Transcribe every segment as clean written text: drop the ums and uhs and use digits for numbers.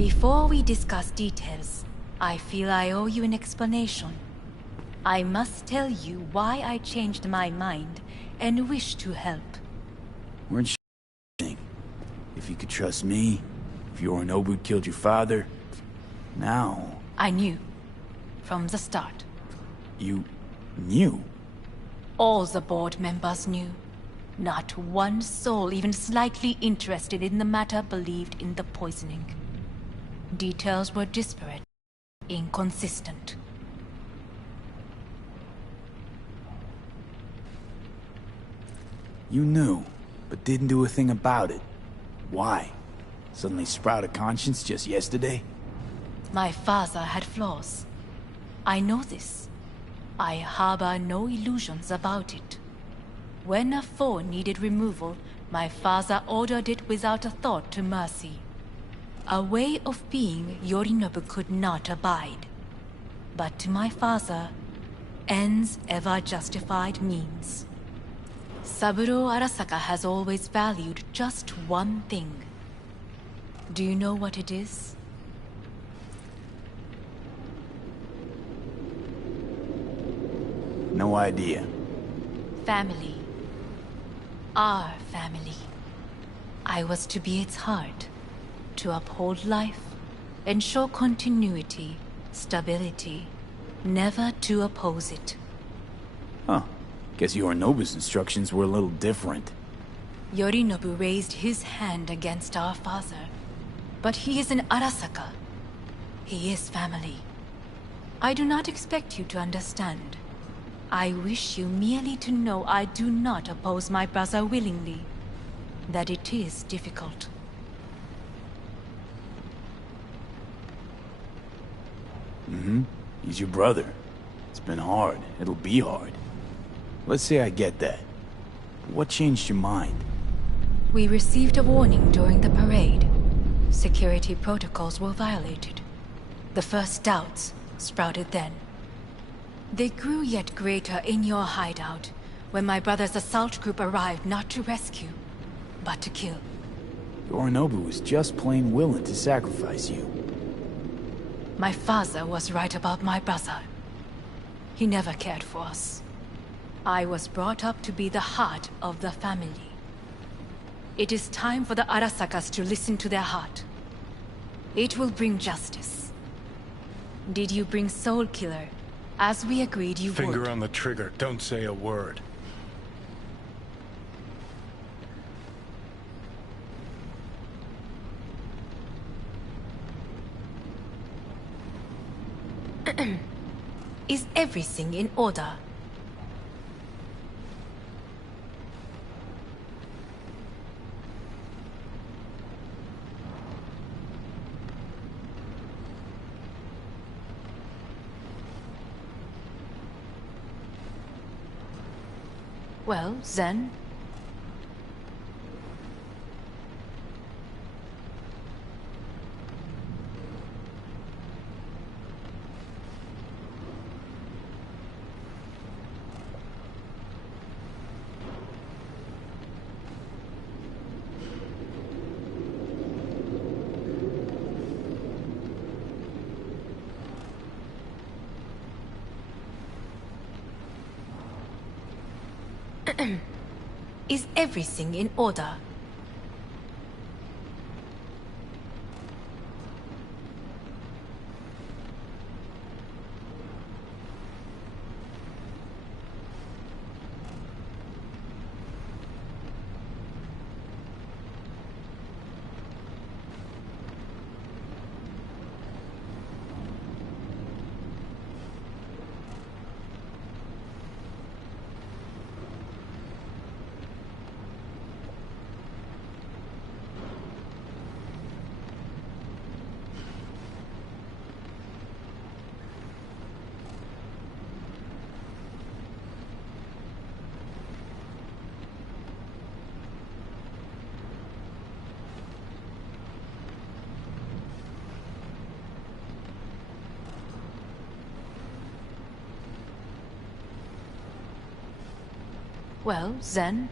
Before we discuss details, I feel I owe you an explanation. I must tell you why I changed my mind and wish to help. We're in thing. If you could trust me, if Yorinobu killed your father, now... I knew. From the start. You... knew? All the board members knew. Not one soul even slightly interested in the matter believed in the poisoning. Details were disparate, inconsistent. You knew, but didn't do a thing about it. Why? Suddenly sprout a conscience just yesterday? My father had flaws. I know this. I harbor no illusions about it. When a foe needed removal, my father ordered it without a thought to mercy. A way of being Yorinobu could not abide. But to my father, ends ever justified means. Saburo Arasaka has always valued just one thing. Do you know what it is? No idea. Family. Our family. I was to be its heart, to uphold life, ensure continuity, stability, never to oppose it. Huh. Guess Yorinobu's instructions were a little different. Yorinobu raised his hand against our father, but he is an Arasaka. He is family. I do not expect you to understand. I wish you merely to know I do not oppose my brother willingly. That it is difficult. Mm-hmm. He's your brother. It's been hard. It'll be hard. Let's say I get that. What changed your mind? We received a warning during the parade. Security protocols were violated. The first doubts sprouted then. They grew yet greater in your hideout, when my brother's assault group arrived not to rescue, but to kill. Yorinobu was just plain willing to sacrifice you. My father was right about my brother. He never cared for us. I was brought up to be the heart of the family. It is time for the Arasakas to listen to their heart. It will bring justice. Did you bring Soul Killer, as we agreed you would? Finger on the trigger, don't say a word. Is everything in order? Well, then... Is everything in order? Well, then...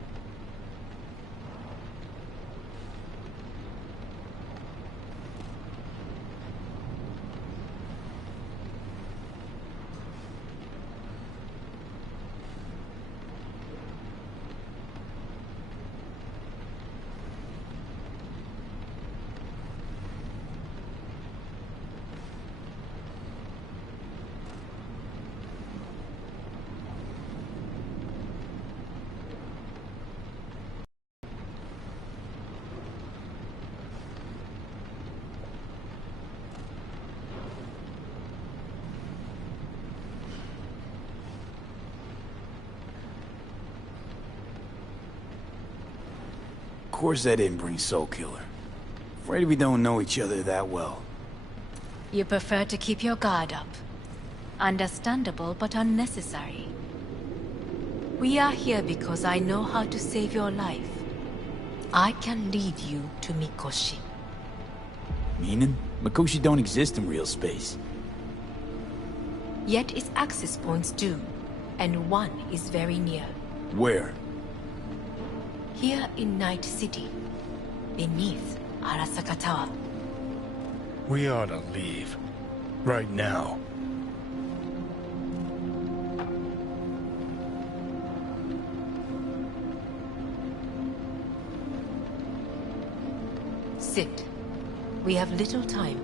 course I didn't bring Soul Killer. Afraid we don't know each other that well. You prefer to keep your guard up. Understandable, but unnecessary. We are here because I know how to save your life. I can lead you to Mikoshi. Meaning? Mikoshi don't exist in real space. Yet its access points do, and one is very near. Where? Here in Night City, beneath Arasaka Tower. We ought to leave. Right now. Sit. We have little time.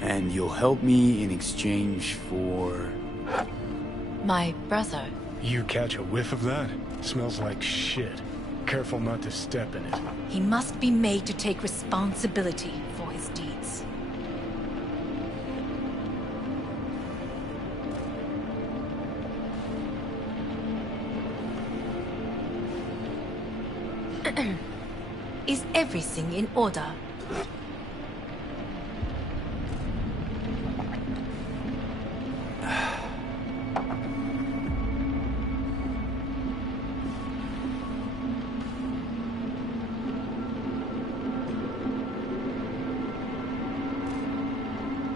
And you'll help me in exchange for... My brother. You catch a whiff of that? Smells like shit. Careful not to step in it. He must be made to take responsibility for his deeds. Is everything in order?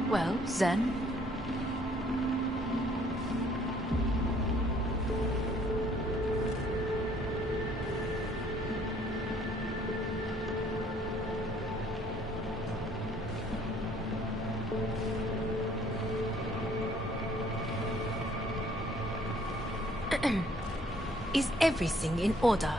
Well, then... Is everything in order?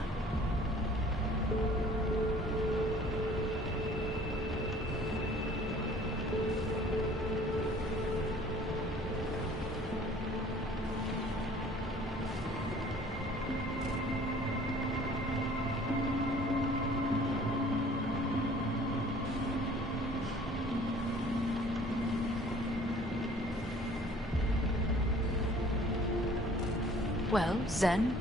Well, then...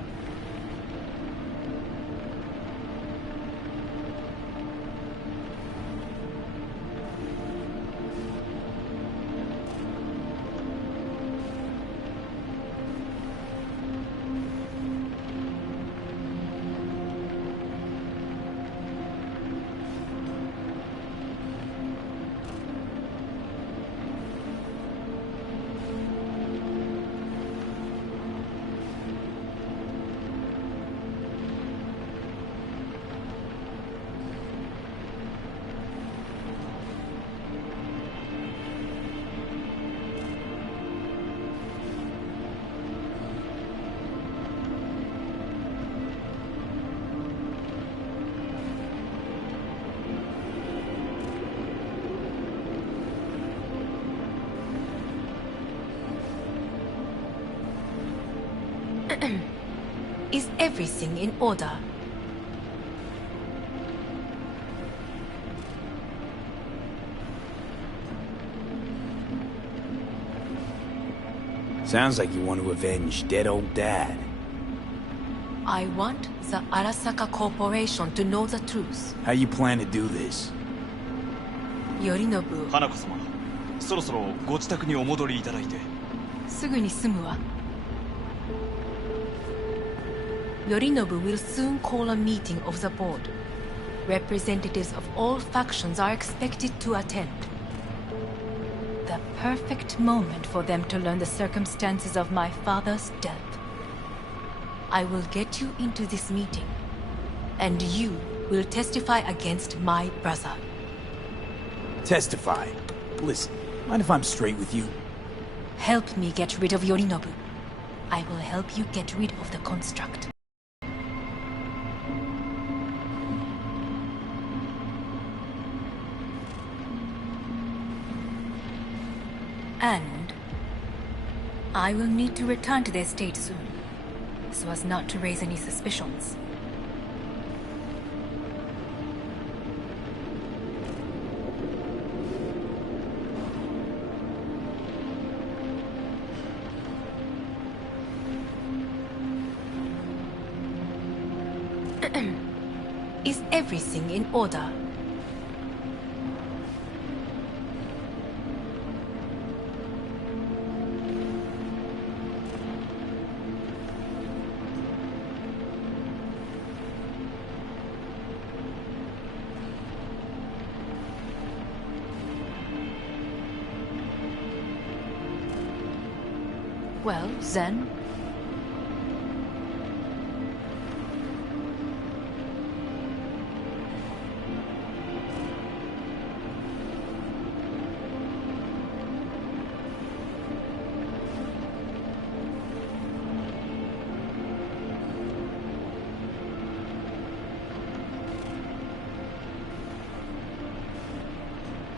Is everything in order? Sounds like you want to avenge dead old dad. I want the Arasaka Corporation to know the truth. How you plan to do this? Yorinobu, 花子様、そろそろご自宅にお戻りいただいて。すぐに済むわ。Yorinobu will soon call a meeting of the board. Representatives of all factions are expected to attend. The perfect moment for them to learn the circumstances of my father's death. I will get you into this meeting, and you will testify against my brother. Testify. Listen, mind if I'm straight with you? Help me get rid of Yorinobu. I will help you get rid of the construct. And I will need to return to the estate soon, so as not to raise any suspicions. Is everything in order? Well, then...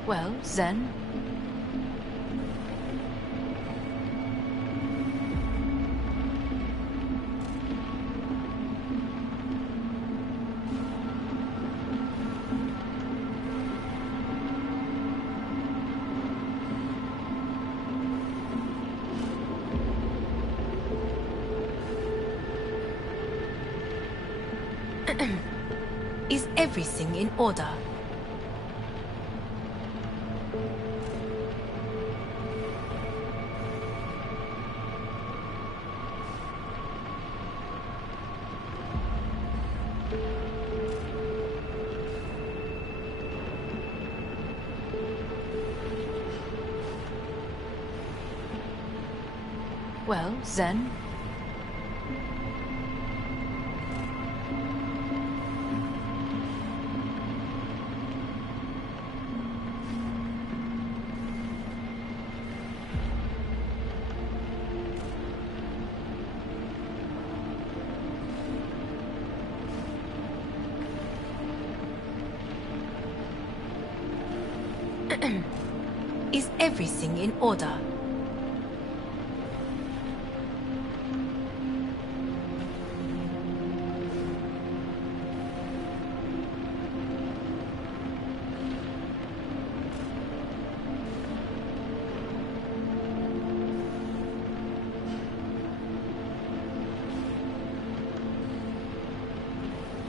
Well, then... Is everything in order? Well, then... Is everything in order?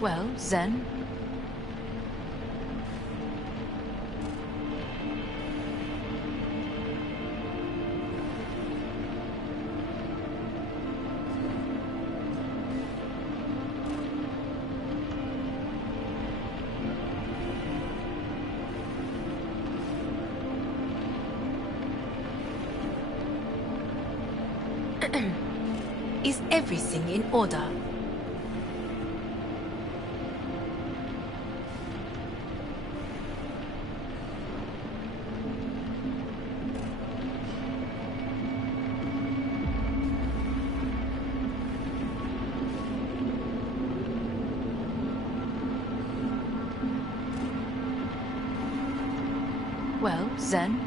Well, then... Is everything in order? Well, then...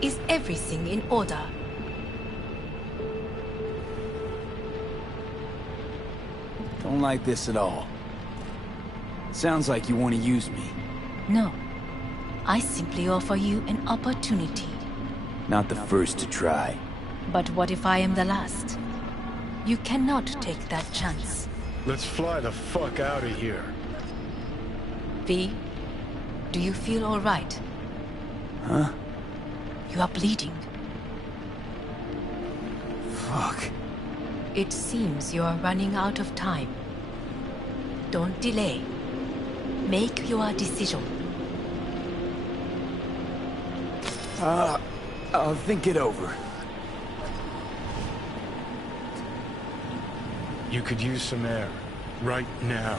Is everything in order? Don't like this at all. Sounds like you want to use me. No. I simply offer you an opportunity. Not the first to try. But what if I am the last? You cannot take that chance. Let's fly the fuck out of here. V, do you feel all right? Huh? You are bleeding. Fuck. It seems you are running out of time. Don't delay. Make your decision. I'll think it over. You could use some air. Right now.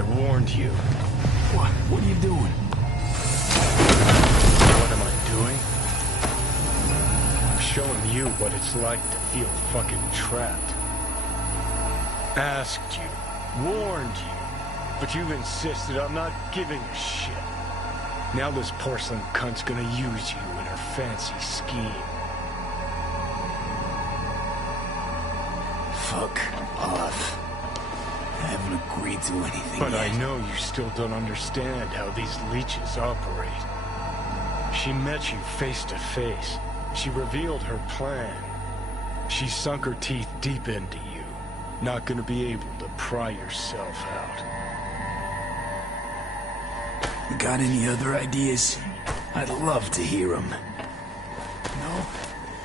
I warned you. What are you doing? What am I doing? I'm showing you what it's like to feel fucking trapped. Asked you, warned you, but you've insisted on not giving a shit. Now this porcelain cunt's gonna use you in her fancy scheme. Fuck off. I haven't agreed to anything But yet. I know you still don't understand how these leeches operate. She met you face to face. She revealed her plan. She sunk her teeth deep into you. Not gonna be able to pry yourself out. Got any other ideas? I'd love to hear them. No?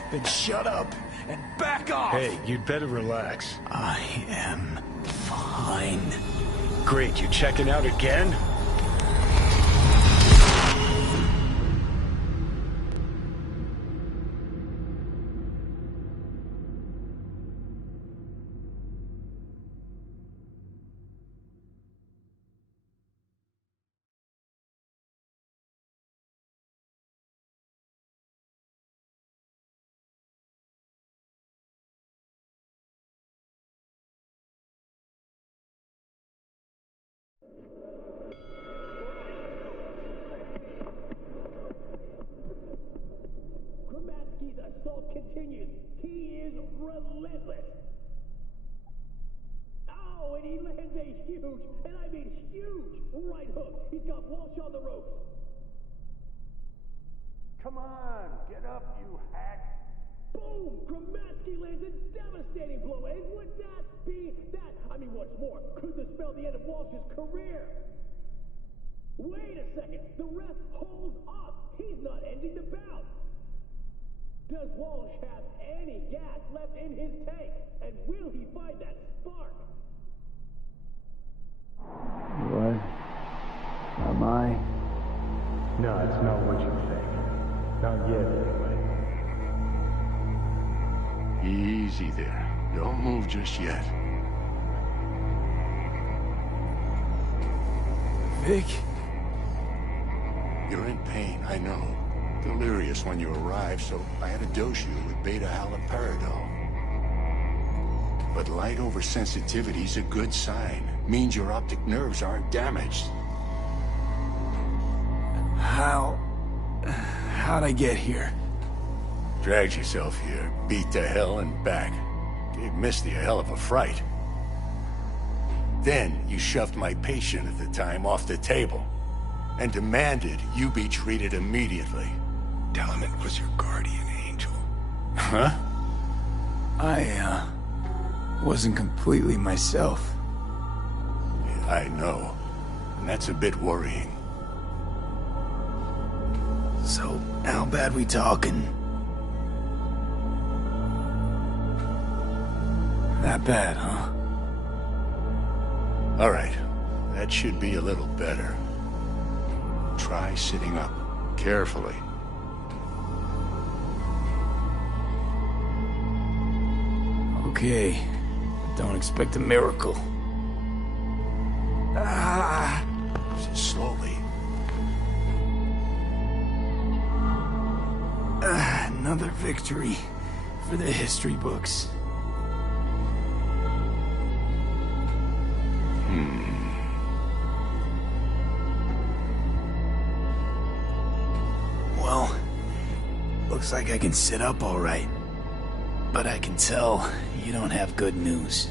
Then shut up and back off! Hey, you'd better relax. I am fine. Great, you checking out again? Krematsky's assault continues. He is relentless. Oh, and he lands a huge, and I mean huge, right hook. He's got Walsh on the ropes. Come on, get up, you hack. Boom! Krematsky lands a devastating blow. And would that be that? I mean, what's more, could this spell the end of Walsh's career? Wait a second. The ref holds up. He's not ending the bout. Does Walsh have any gas left in his tank? And will he find that spark? What? Am I? No, it's not what you think. Not yet, anyway. Easy there. Don't move just yet. Vic? You're in pain, I know. Delirious when you arrived, so I had to dose you with beta-haloperidol. But light oversensitivity's a good sign. Means your optic nerves aren't damaged. How'd I get here? Dragged yourself here, beat to hell and back. Gave Misty a hell of a fright. Then you shoved my patient at the time off the table and demanded you be treated immediately. Tell him it was your guardian angel. Huh? I wasn't completely myself. I know. And that's a bit worrying. So, how bad we talking? That bad, huh? All right. That should be a little better. Try sitting up. Carefully. Okay. Don't expect a miracle. Slowly. Another victory for the history books. Well, looks like I can sit up all right. But I can tell you don't have good news.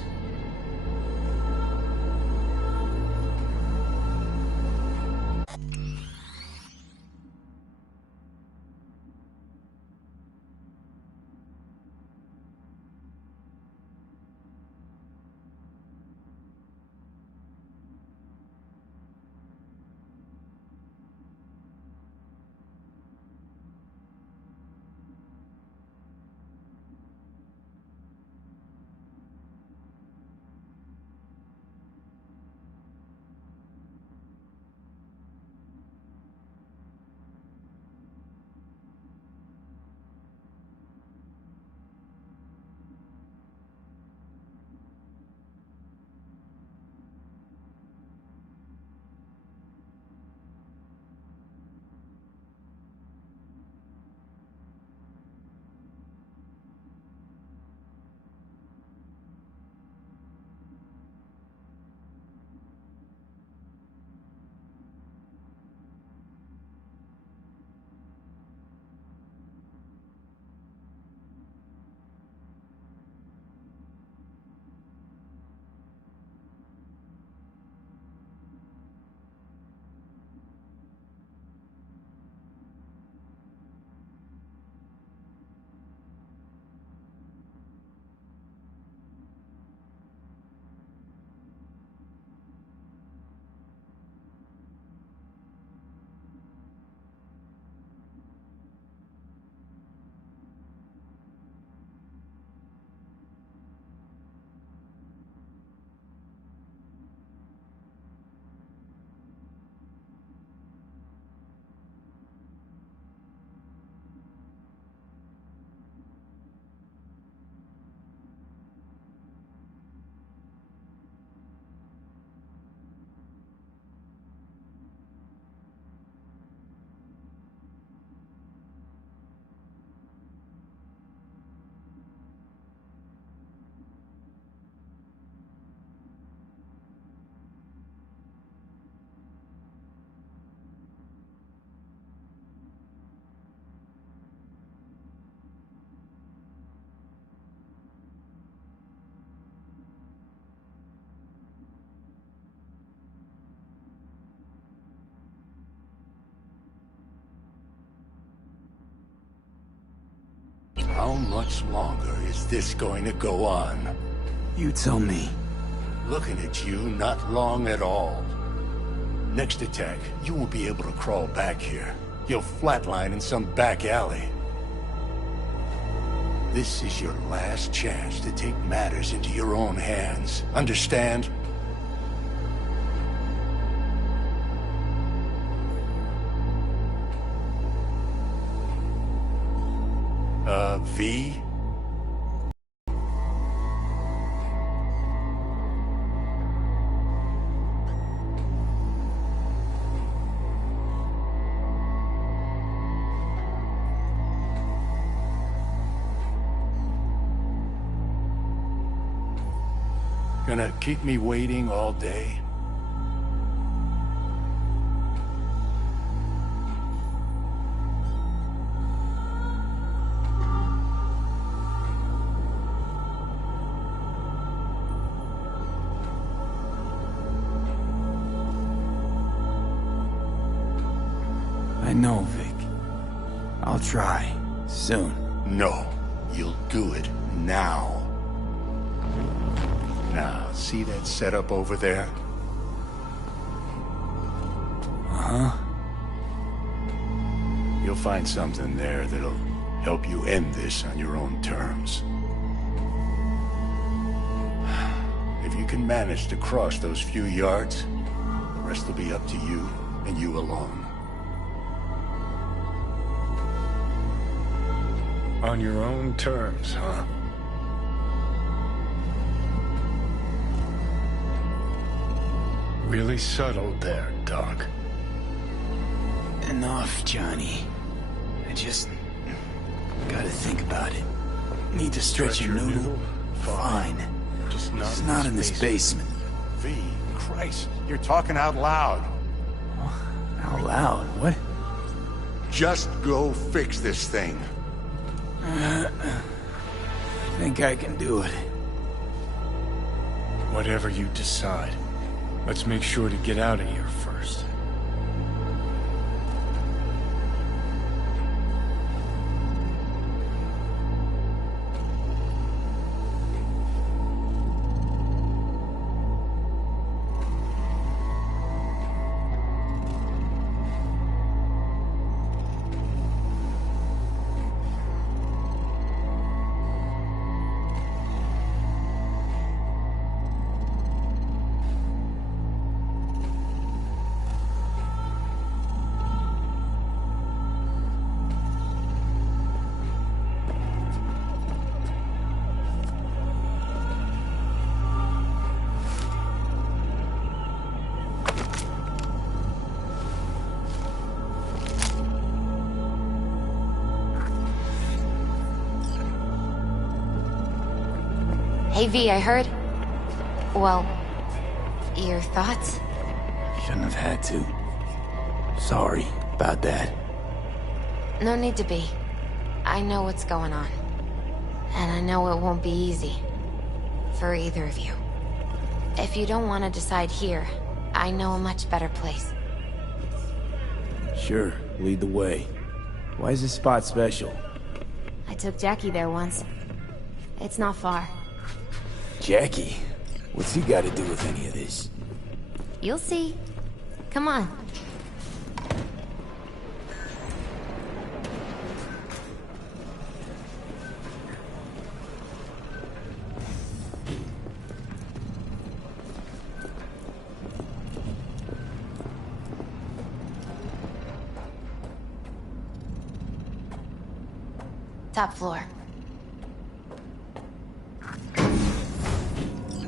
How much longer is this going to go on? You tell me. Looking at you, not long at all. Next attack, you won't be able to crawl back here. You'll flatline in some back alley. This is your last chance to take matters into your own hands. Understand? V? Gonna keep me waiting all day? I know, Vic. I'll try. Soon. No, you'll do it now. Now, see that setup over there? Uh-huh. You'll find something there that'll help you end this on your own terms. If you can manage to cross those few yards, the rest will be up to you and you alone. On your own terms, huh? Really subtle there, Doc. Enough, Johnny. I just gotta think about it. Need to stretch your noodle? Fine. Just not in this basement. V, Christ, you're talking out loud. Out loud? What? Just go fix this thing. Think I can do it. Whatever you decide. Let's make sure to get out of here first. Hey V, I heard... Well, your thoughts? Shouldn't have had to. Sorry about that. No need to be. I know what's going on. And I know it won't be easy. For either of you. If you don't want to decide here, I know a much better place. Sure, lead the way. Why is this spot special? I took Jackie there once. It's not far. Jackie? What's he got to do with any of this? You'll see. Come on. Top floor.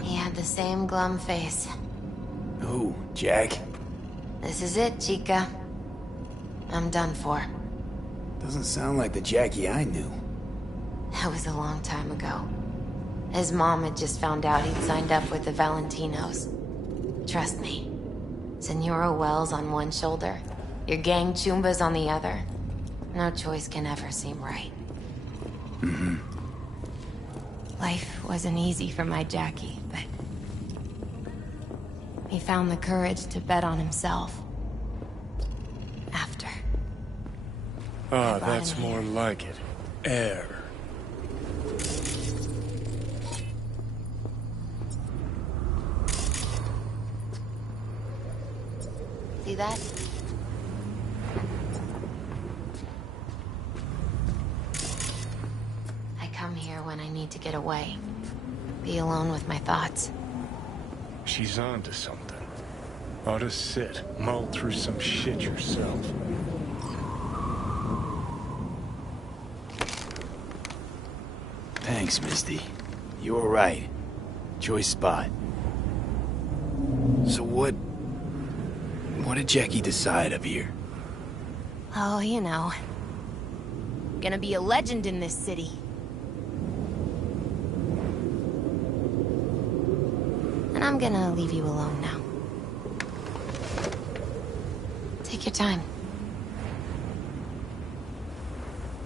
He had the same glum face. Who? Jack? This is it, Chica. I'm done for. Doesn't sound like the Jackie I knew. That was a long time ago. His mom had just found out he'd signed up with the Valentinos. Trust me. Senora Wells on one shoulder, your gang Chumbas on the other. No choice can ever seem right. Mm-hmm. Life wasn't easy for my Jackie, but... he found the courage to bet on himself. After. Ah, that's more like it. Air. See that? I come here when I need to get away. Be alone with my thoughts. She's onto something. Ought to sit, mull through some shit yourself. Thanks, Misty. You were right. Choice spot. So what did Jackie decide up here? Oh, you know. Gonna be a legend in this city. And I'm gonna leave you alone now. Take your time.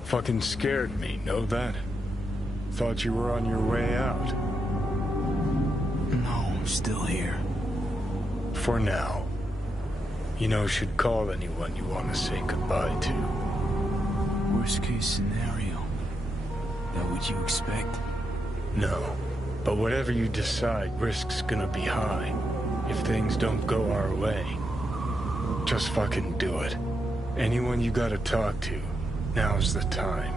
Fucking scared me, know that? Thought you were on your way out. No, I'm still here. For now. You know, should call anyone you want to say goodbye to. Worst case scenario. That what you expect? No. But whatever you decide, risk's gonna be high. If things don't go our way. Just fucking do it. Anyone you gotta talk to, now's the time.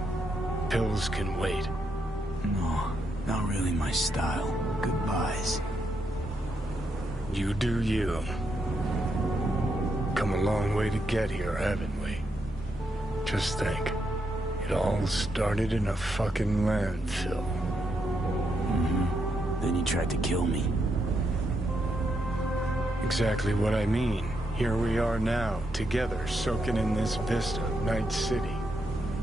Pills can wait. No, not really my style. Goodbyes. You do you. Come a long way to get here, haven't we? Just think. It all started in a fucking landfill. Then you tried to kill me. Exactly what I mean. Here we are now, together, soaking in this vista of Night City.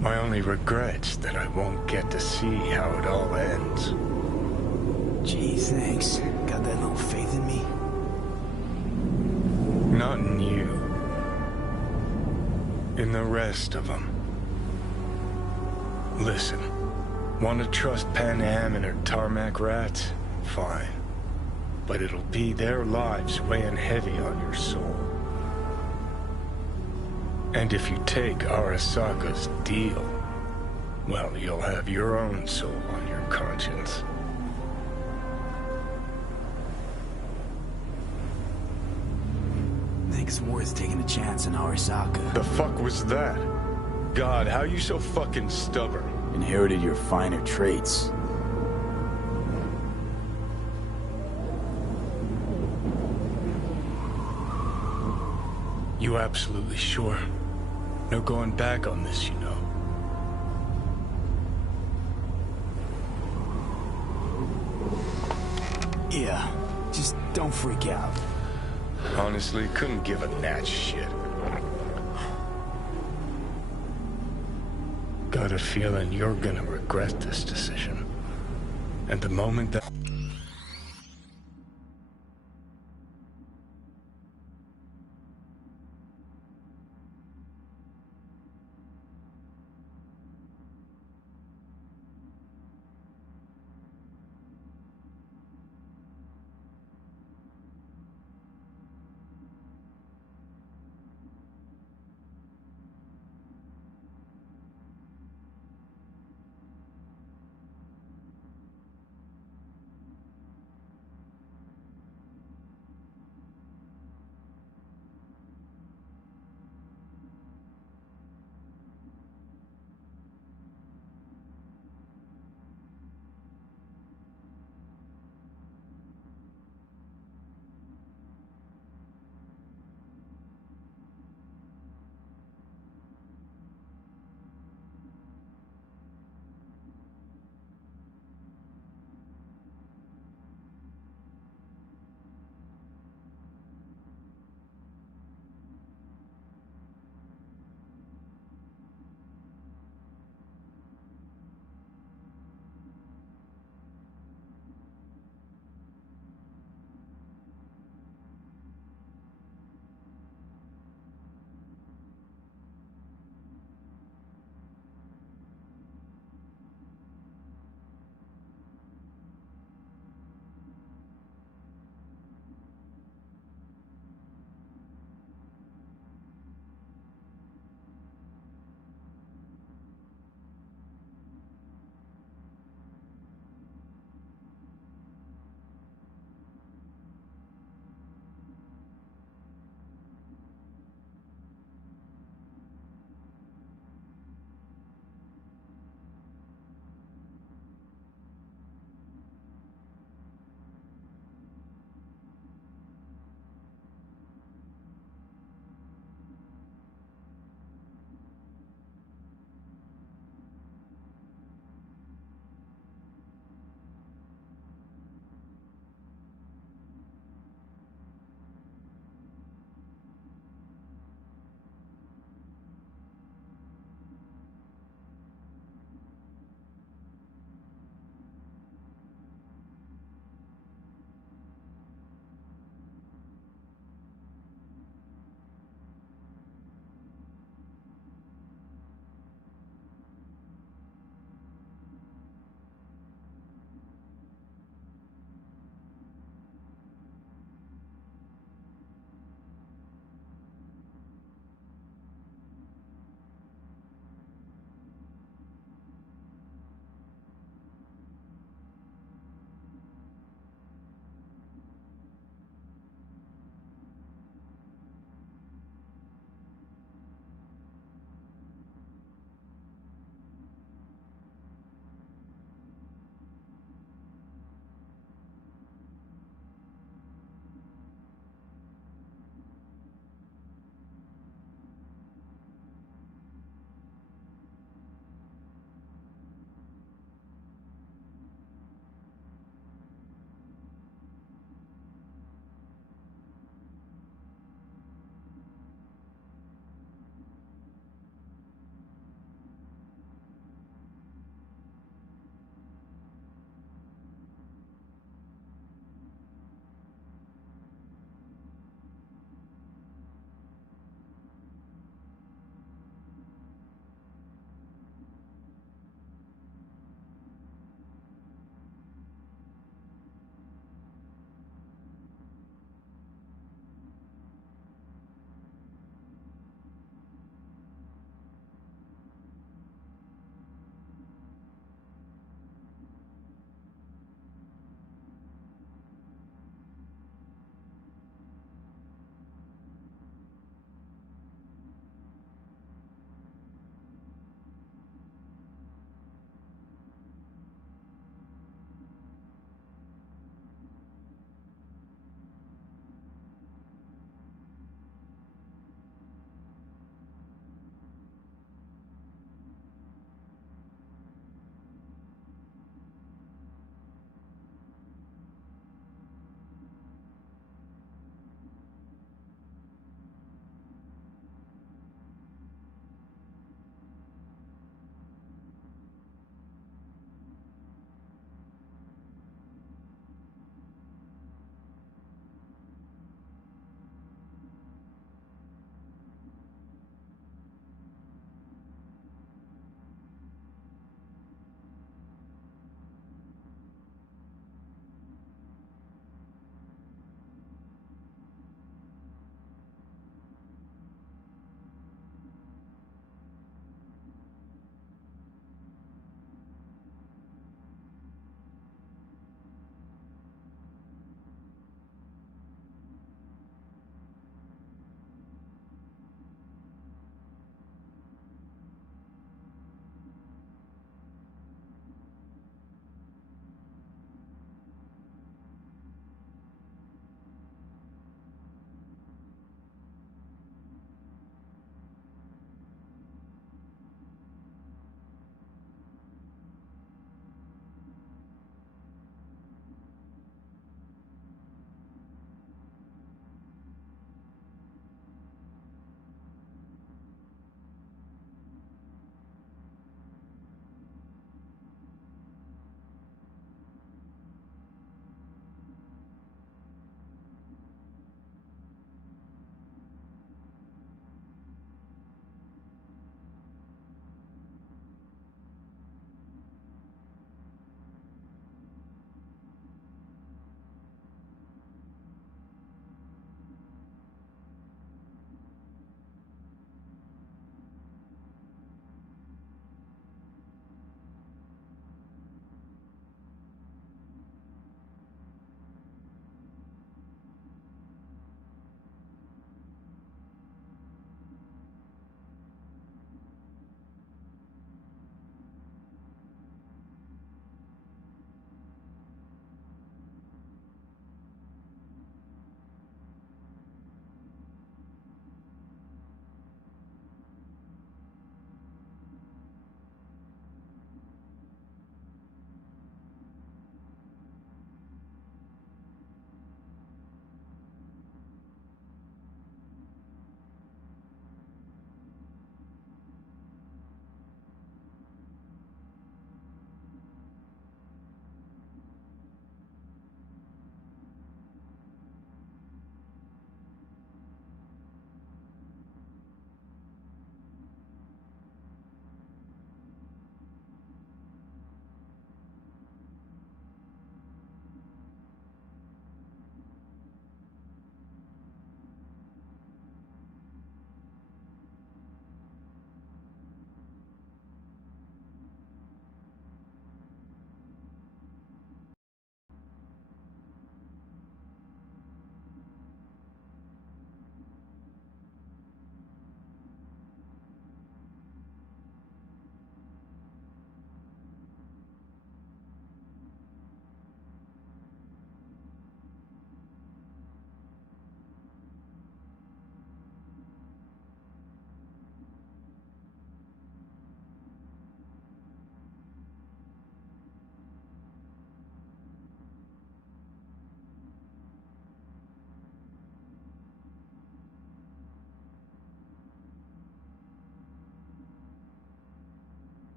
My only regret's that I won't get to see how it all ends. Gee, thanks. Got that little faith in me? Not in you. In the rest of them. Listen, want to trust Pan Am and her tarmac rats? Fine. But it'll be their lives weighing heavy on your soul. And if you take Arasaka's deal, well, you'll have your own soul on your conscience. Think it's worth taking a chance on Arasaka. The fuck was that? God, how you so fucking stubborn? Inherited your finer traits. You absolutely sure? No going back on this, you know. Yeah, just don't freak out. Honestly, couldn't give a gnat's shit. Got a feeling you're gonna regret this decision. And the moment that...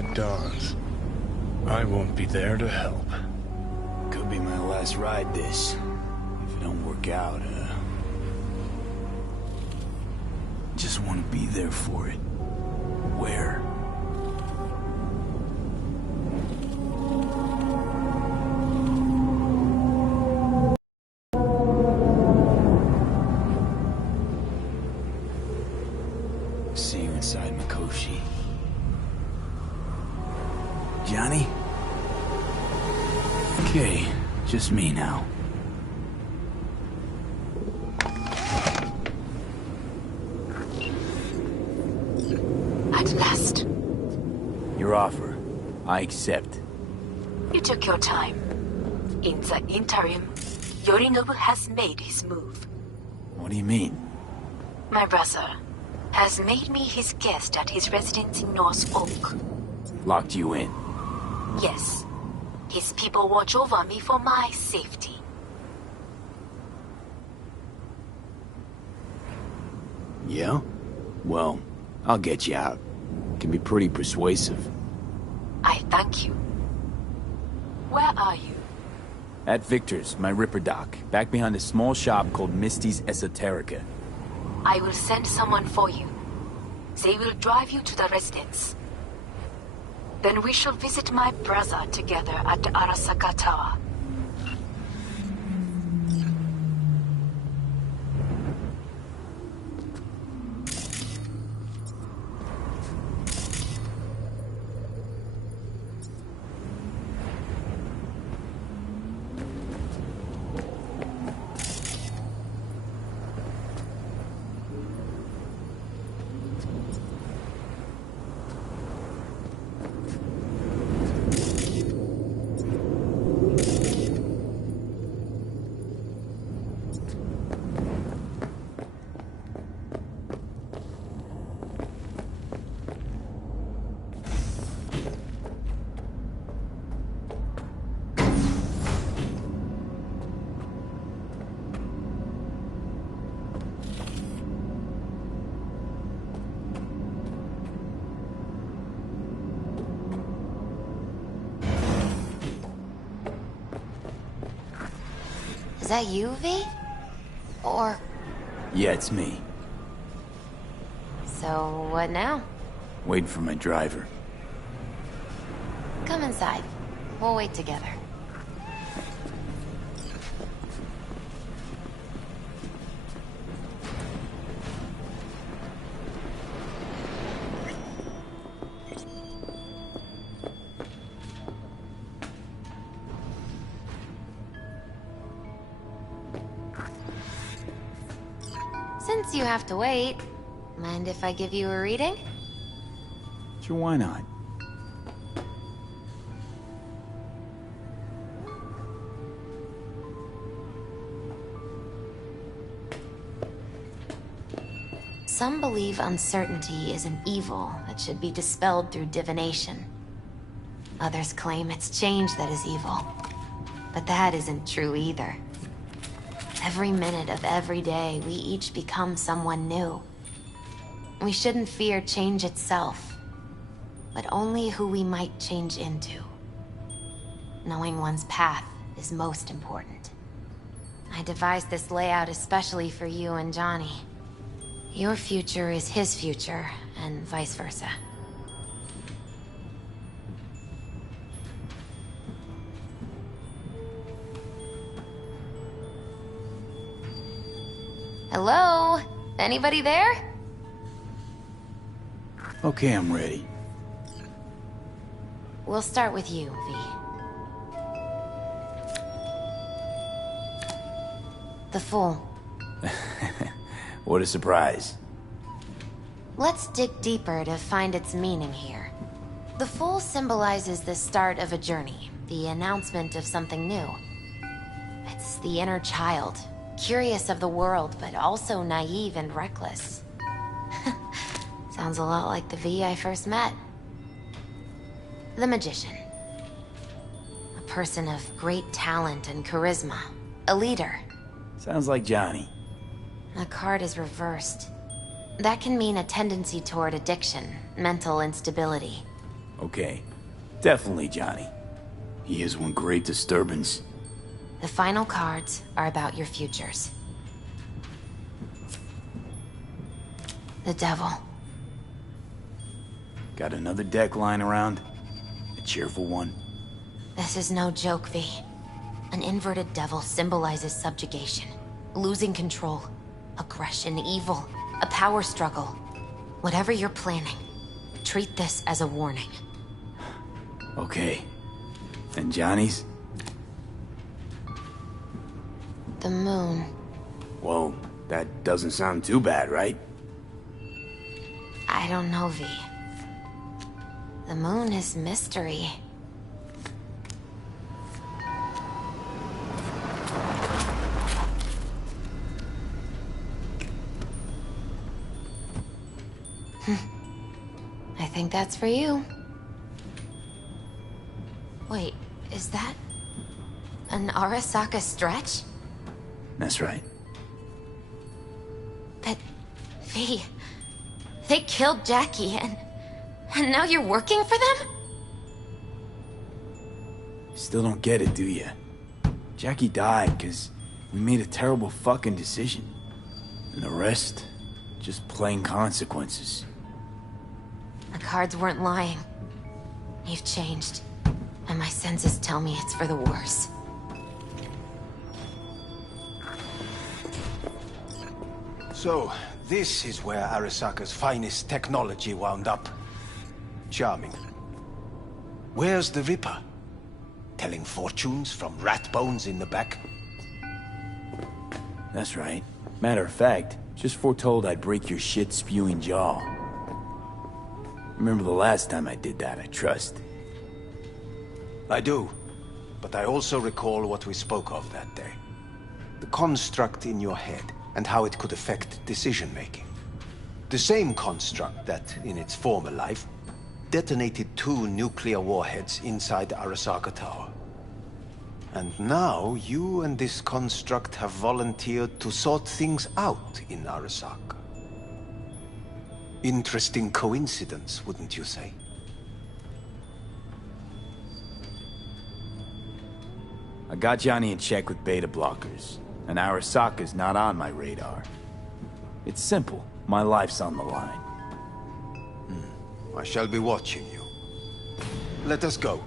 bad dawns, I won't be there to help. Could be my last ride this. If it don't work out, just want to be there for it. Where? See you inside Mikoshi. Johnny? Okay, just me now. At last. Your offer. I accept. You took your time. In the interim, Yorinobu has made his move. What do you mean? My brother has made me his guest at his residence in North Oak. Locked you in. Yes. His people watch over me for my safety. Yeah? Well, I'll get you out. Can be pretty persuasive. I thank you. Where are you? At Victor's, my Ripper Dock, back behind a small shop called Misty's Esoterica. I will send someone for you. They will drive you to the residence. Then we shall visit my brother together at the Arasaka Tower. Is that you, V? Or... Yeah, it's me. So, what now? Waiting for my driver. Come inside. We'll wait together. Since you have to wait, mind if I give you a reading? Sure, why not? Some believe uncertainty is an evil that should be dispelled through divination. Others claim it's change that is evil. But that isn't true either. Every minute of every day, we each become someone new. We shouldn't fear change itself, but only who we might change into. Knowing one's path is most important. I devised this layout especially for you and Johnny. Your future is his future, and vice versa. Hello? Anybody there? Okay, I'm ready. We'll start with you, V. The Fool. What a surprise. Let's dig deeper to find its meaning here. The Fool symbolizes the start of a journey, the announcement of something new. It's the inner child, curious of the world, but also naive and reckless. Sounds a lot like the V I first met. The Magician. A person of great talent and charisma. A leader. Sounds like Johnny. The card is reversed. That can mean a tendency toward addiction, mental instability. Okay. Definitely Johnny. He is one great disturbance. The final cards are about your futures. The devil. Got another deck lying around? A cheerful one? This is no joke, V. An inverted devil symbolizes subjugation, losing control, aggression, evil, a power struggle. Whatever you're planning, treat this as a warning. Okay. And Johnny's? The moon. Whoa, that doesn't sound too bad, right? I don't know, V. The moon is mystery. I think that's for you. Wait, is that an Arasaka stretch? That's right. But, V, they killed Jackie and now you're working for them? Still don't get it, do you? Jackie died because we made a terrible fucking decision. And the rest, just plain consequences. The cards weren't lying. You've changed. And my senses tell me it's for the worse. So, this is where Arasaka's finest technology wound up. Charming. Where's the Ripper? Telling fortunes from rat bones in the back? That's right. Matter of fact, just foretold I'd break your shit-spewing jaw. Remember the last time I did that, I trust. I do. But I also recall what we spoke of that day. The construct in your head, and how it could affect decision-making. The same construct that, in its former life, detonated 2 nuclear warheads inside Arasaka Tower. And now, you and this construct have volunteered to sort things out in Arasaka. Interesting coincidence, wouldn't you say? I got Johnny in check with beta blockers, and Arasaka's not on my radar. It's simple. My life's on the line. I shall be watching you. Let us go.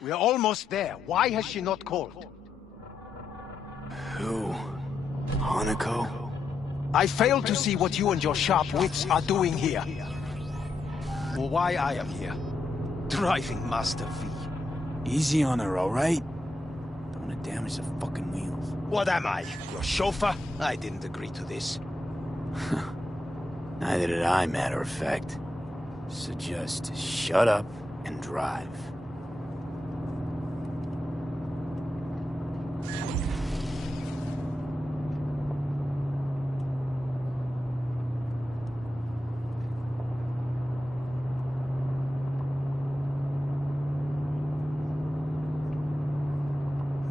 We are almost there. Why has she not called? Who? Hanako? I fail to see what you and your sharp wits are doing here. Or why I am here. Driving Master V. Easy on her, alright? Don't want to damage the fucking wheels. What am I? Your chauffeur? I didn't agree to this. Neither did I, matter of fact. So just shut up and drive.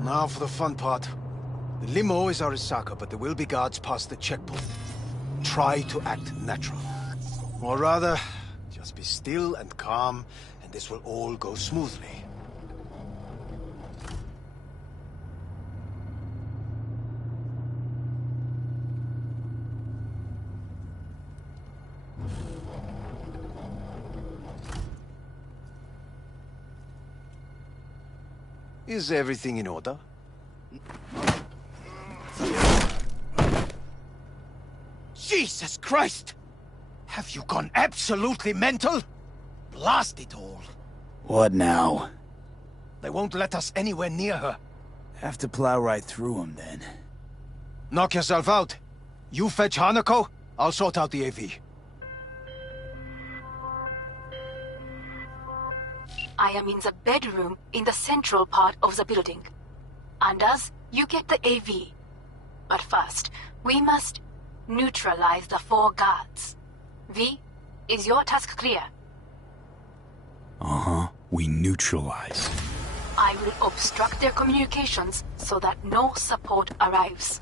Now for the fun part. The limo is Arasaka, but there will be guards past the checkpoint. Try to act natural. Or rather, just be still and calm, and this will all go smoothly. Is everything in order? Jesus Christ! Have you gone absolutely mental? Blast it all. What now? They won't let us anywhere near her. Have to plow right through them, then. Knock yourself out. You fetch Hanako, I'll sort out the AV. I am in the bedroom in the central part of the building. Anders, you get the AV. But first, we must neutralize the 4 guards. V, is your task clear? Uh-huh. we neutralize. I will obstruct their communications so that no support arrives.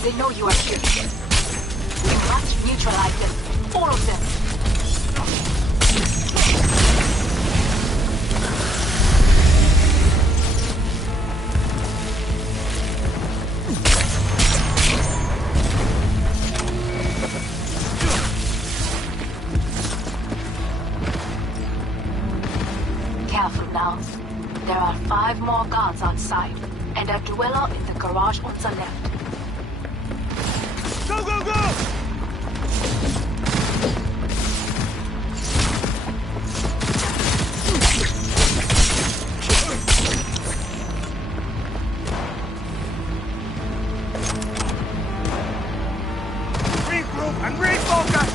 They know you are here. We must neutralize them. All of them. Careful now. There are 5 more guards outside, and a dweller in the garage on the left. Go, go, go! Regroup and refocus!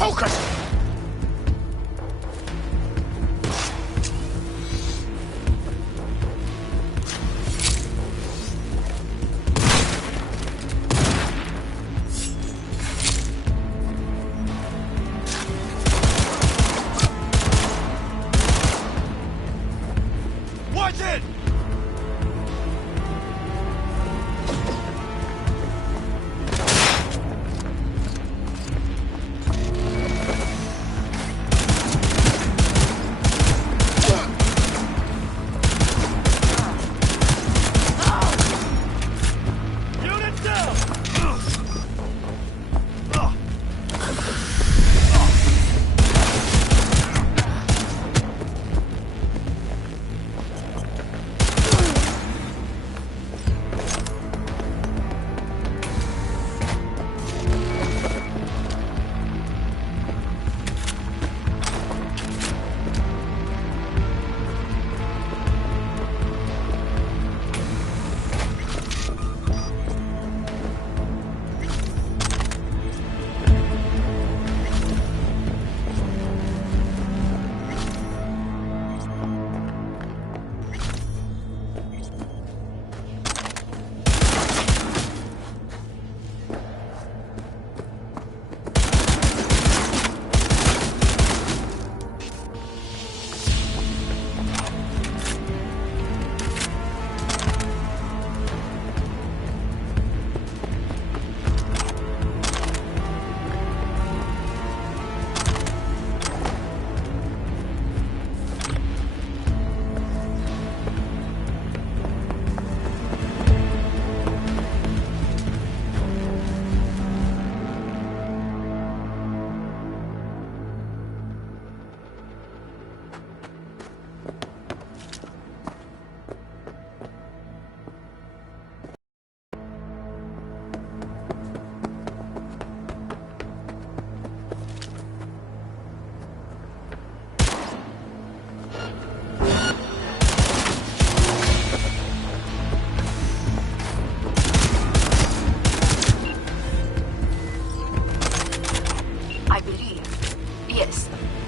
Focus! Watch it!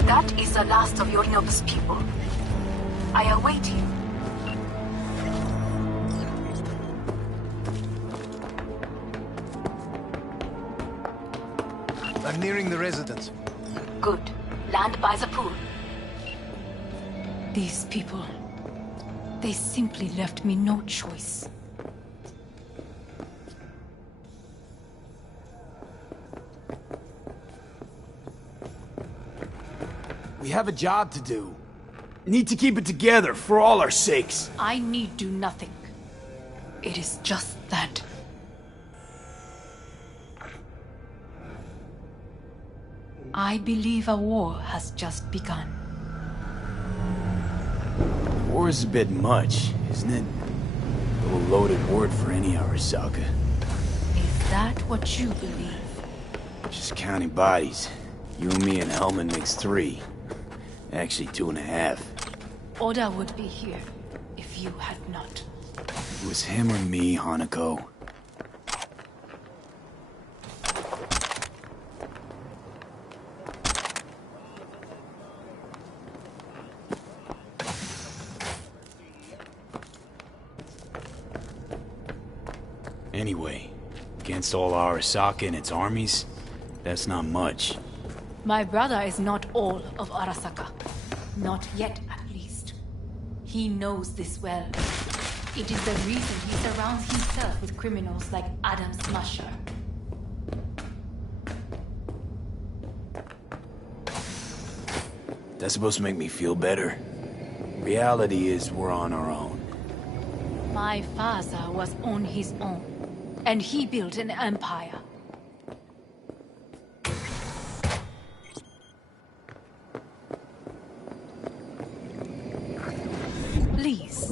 That is the last of Yorinobu's people. I await you. I'm nearing the residence. Good. Land by the pool. These people... they simply left me no choice. We have a job to do. Need to keep it together for all our sakes. I need do nothing. It is just that. I believe a war has just begun. War is a bit much, isn't it? A little loaded word for any Arasaka. Is that what you believe? Just counting bodies. You and me and Hellman makes 3. Actually, 2.5. Oda would be here if you had not. It was him or me, Hanako. Anyway, against all Arasaka and its armies, that's not much. My brother is not all of Arasaka. Not yet, at least. He knows this well. It is the reason he surrounds himself with criminals like Adam Smasher. That's supposed to make me feel better. Reality is we're on our own. My father was on his own, and he built an empire. Please.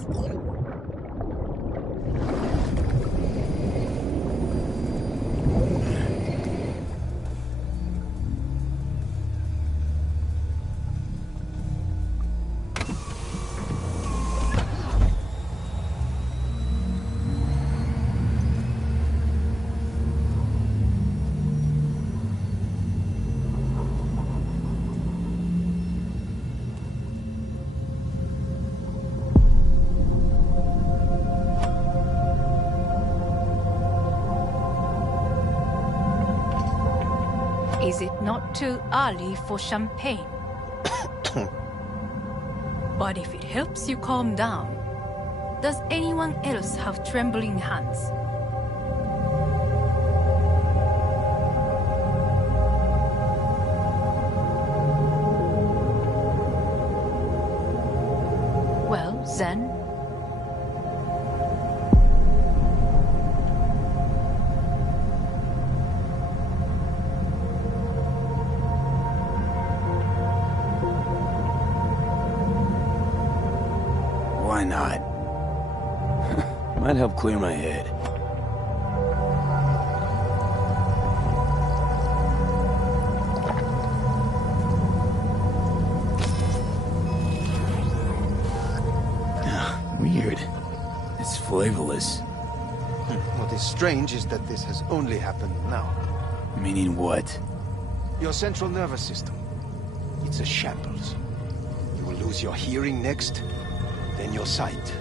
Is it not too early for champagne? But if it helps you calm down, does anyone else have trembling hands? Well, then... Why not? Might help clear my head. Weird. It's flavorless. What is strange is that this has only happened now. Meaning what? Your central nervous system. It's a shambles. You will lose your hearing next, then your sight.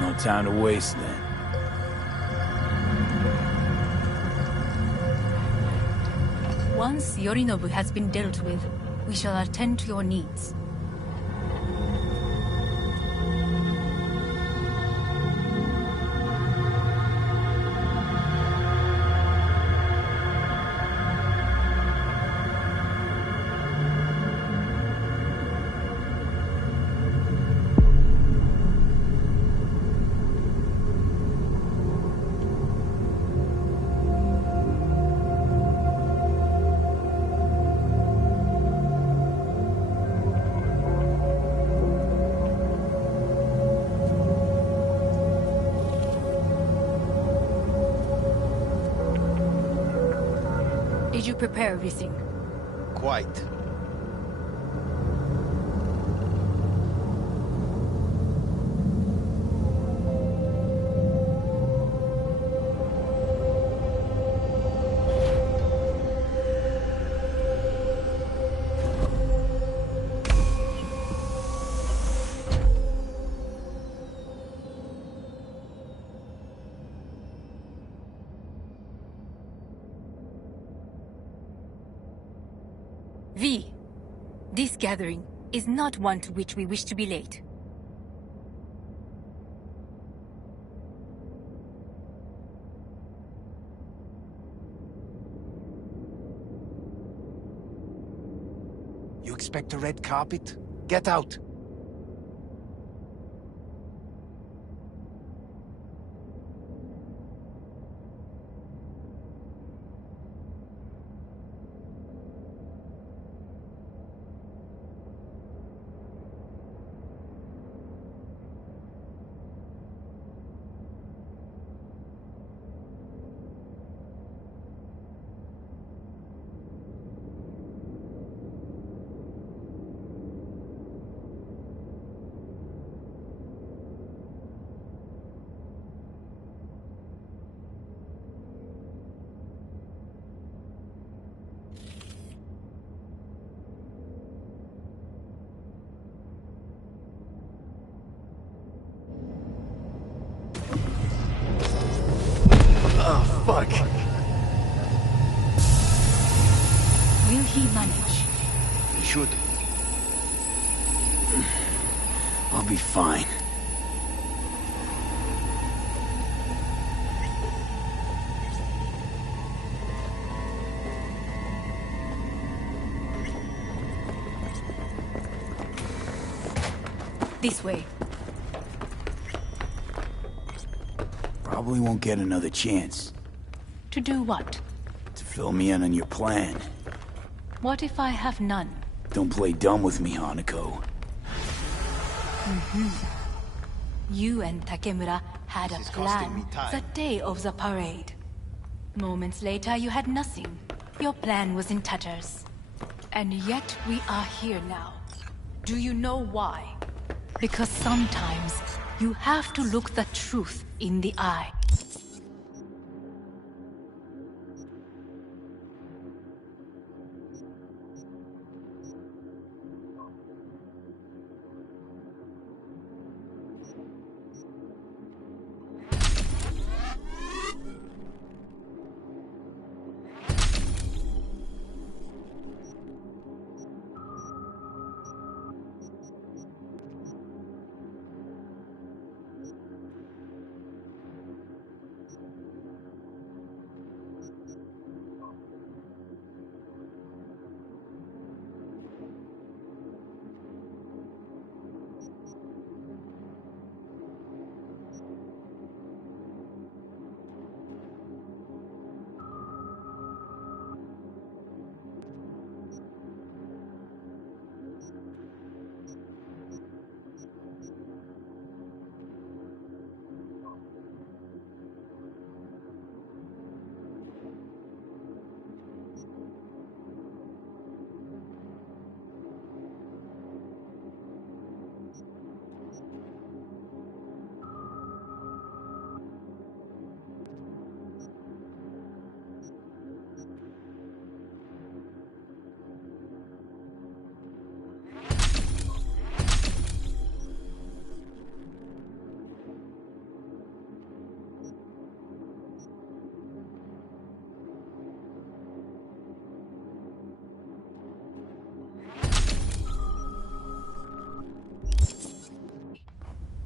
No time to waste then. Once Yorinobu has been dealt with, we shall attend to your needs. Did you prepare everything? Quite. V, this gathering is not one to which we wish to be late. You expect a red carpet? Get out! Oh, fuck. Will he manage? You should. I'll be fine. This way. Probably won't get another chance. To do what? To fill me in on your plan. What if I have none? Don't play dumb with me, Hanako. You and Takemura had a This is costing me plan time. the day of the parade. Moments later, you had nothing. Your plan was in tatters. And yet we are here now. Do you know why? Because sometimes you have to look the truth in the eye.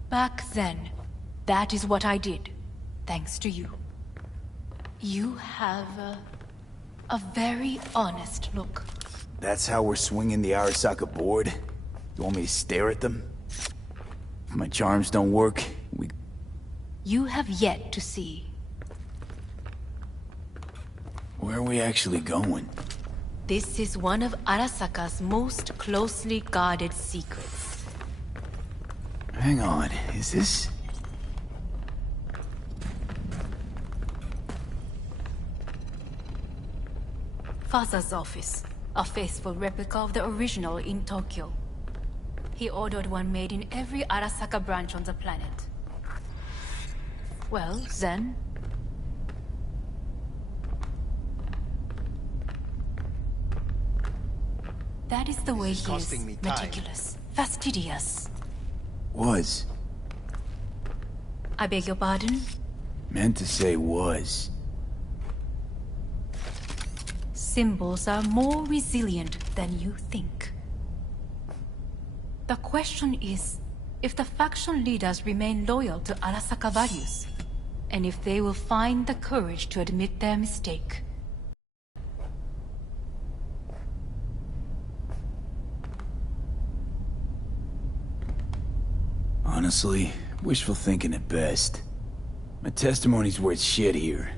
Back then, that is what I did, thanks to you. You have a very honest look. That's how we're swinging the Arasaka board? You want me to stare at them? If my charms don't work, we... You have yet to see. Where are we actually going? This is one of Arasaka's most closely guarded secrets. Hang on, is this... Father's office. A faithful replica of the original in Tokyo. He ordered one made in every Arasaka branch on the planet. Well, then... That is the way he is. Costing me time. Meticulous. Fastidious. Was. I beg your pardon? Meant to say was. Symbols are more resilient than you think. The question is, if the faction leaders remain loyal to Arasaka values, and if they will find the courage to admit their mistake. Honestly, wishful thinking at best. My testimony's worth shit here.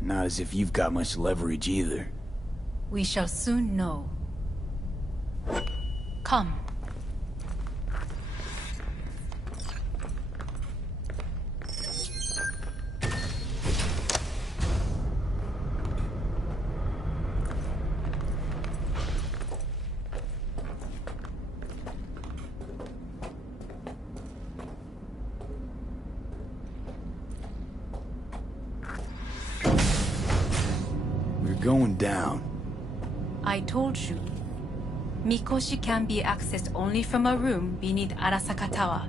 Not as if you've got much leverage either. We shall soon know. Come. Going down. I told you. Mikoshi can be accessed only from a room beneath Arasaka Tower.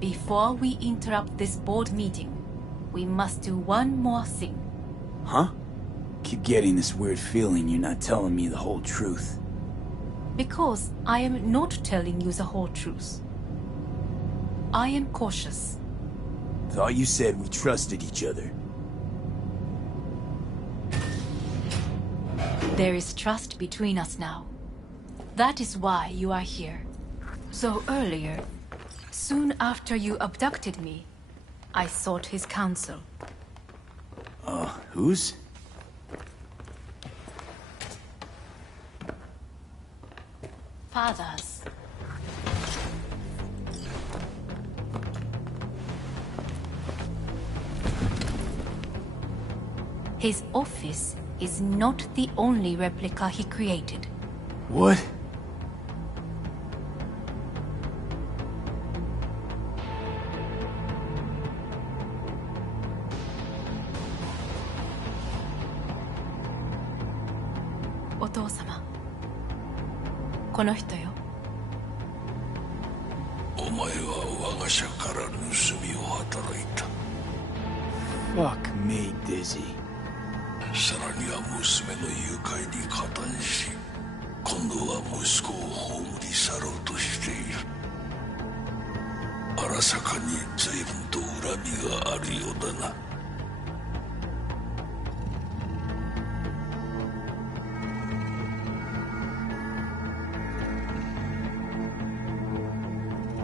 Before we interrupt this board meeting, we must do one more thing. Huh? Keep getting this weird feeling you're not telling me the whole truth. Because I am not telling you the whole truth. I am cautious. Thought you said we trusted each other. There is trust between us now. That is why you are here. So earlier, soon after you abducted me, I sought his counsel. Whose? Father's. His office is not the only replica he created. What? Otou-sama. この人よ。お前は我が社から盗みを働いた。Fuck me, Dizzy. さらには娘の誘拐に加担し、今度は息子を葬り去ろうとしている。荒坂に随分と恨みがあるようだな。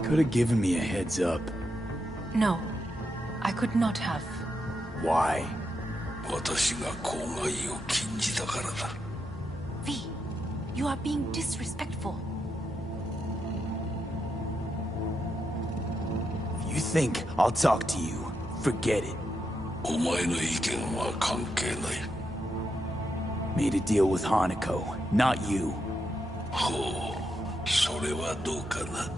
Could have given me a heads up. No, I could not have. Why? 私が公害を禁じたからだ。V, you are being disrespectful. If you think I'll talk to you, forget it. お前の意見は関係ない。Made a deal with Hanako, not you. ほう、それはどうかな。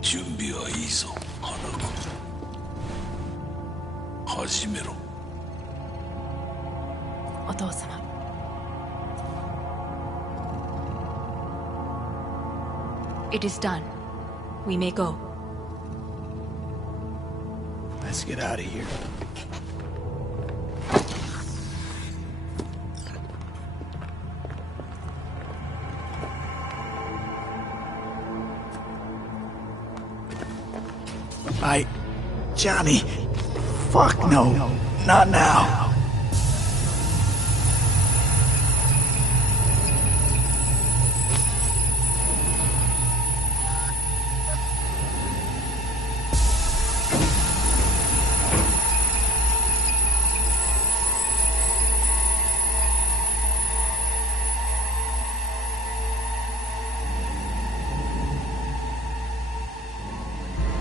準備はいいぞ、花子。始めろ。お父様。It is done. We may go. Let's get out of here. Johnny. Fuck no. Not now.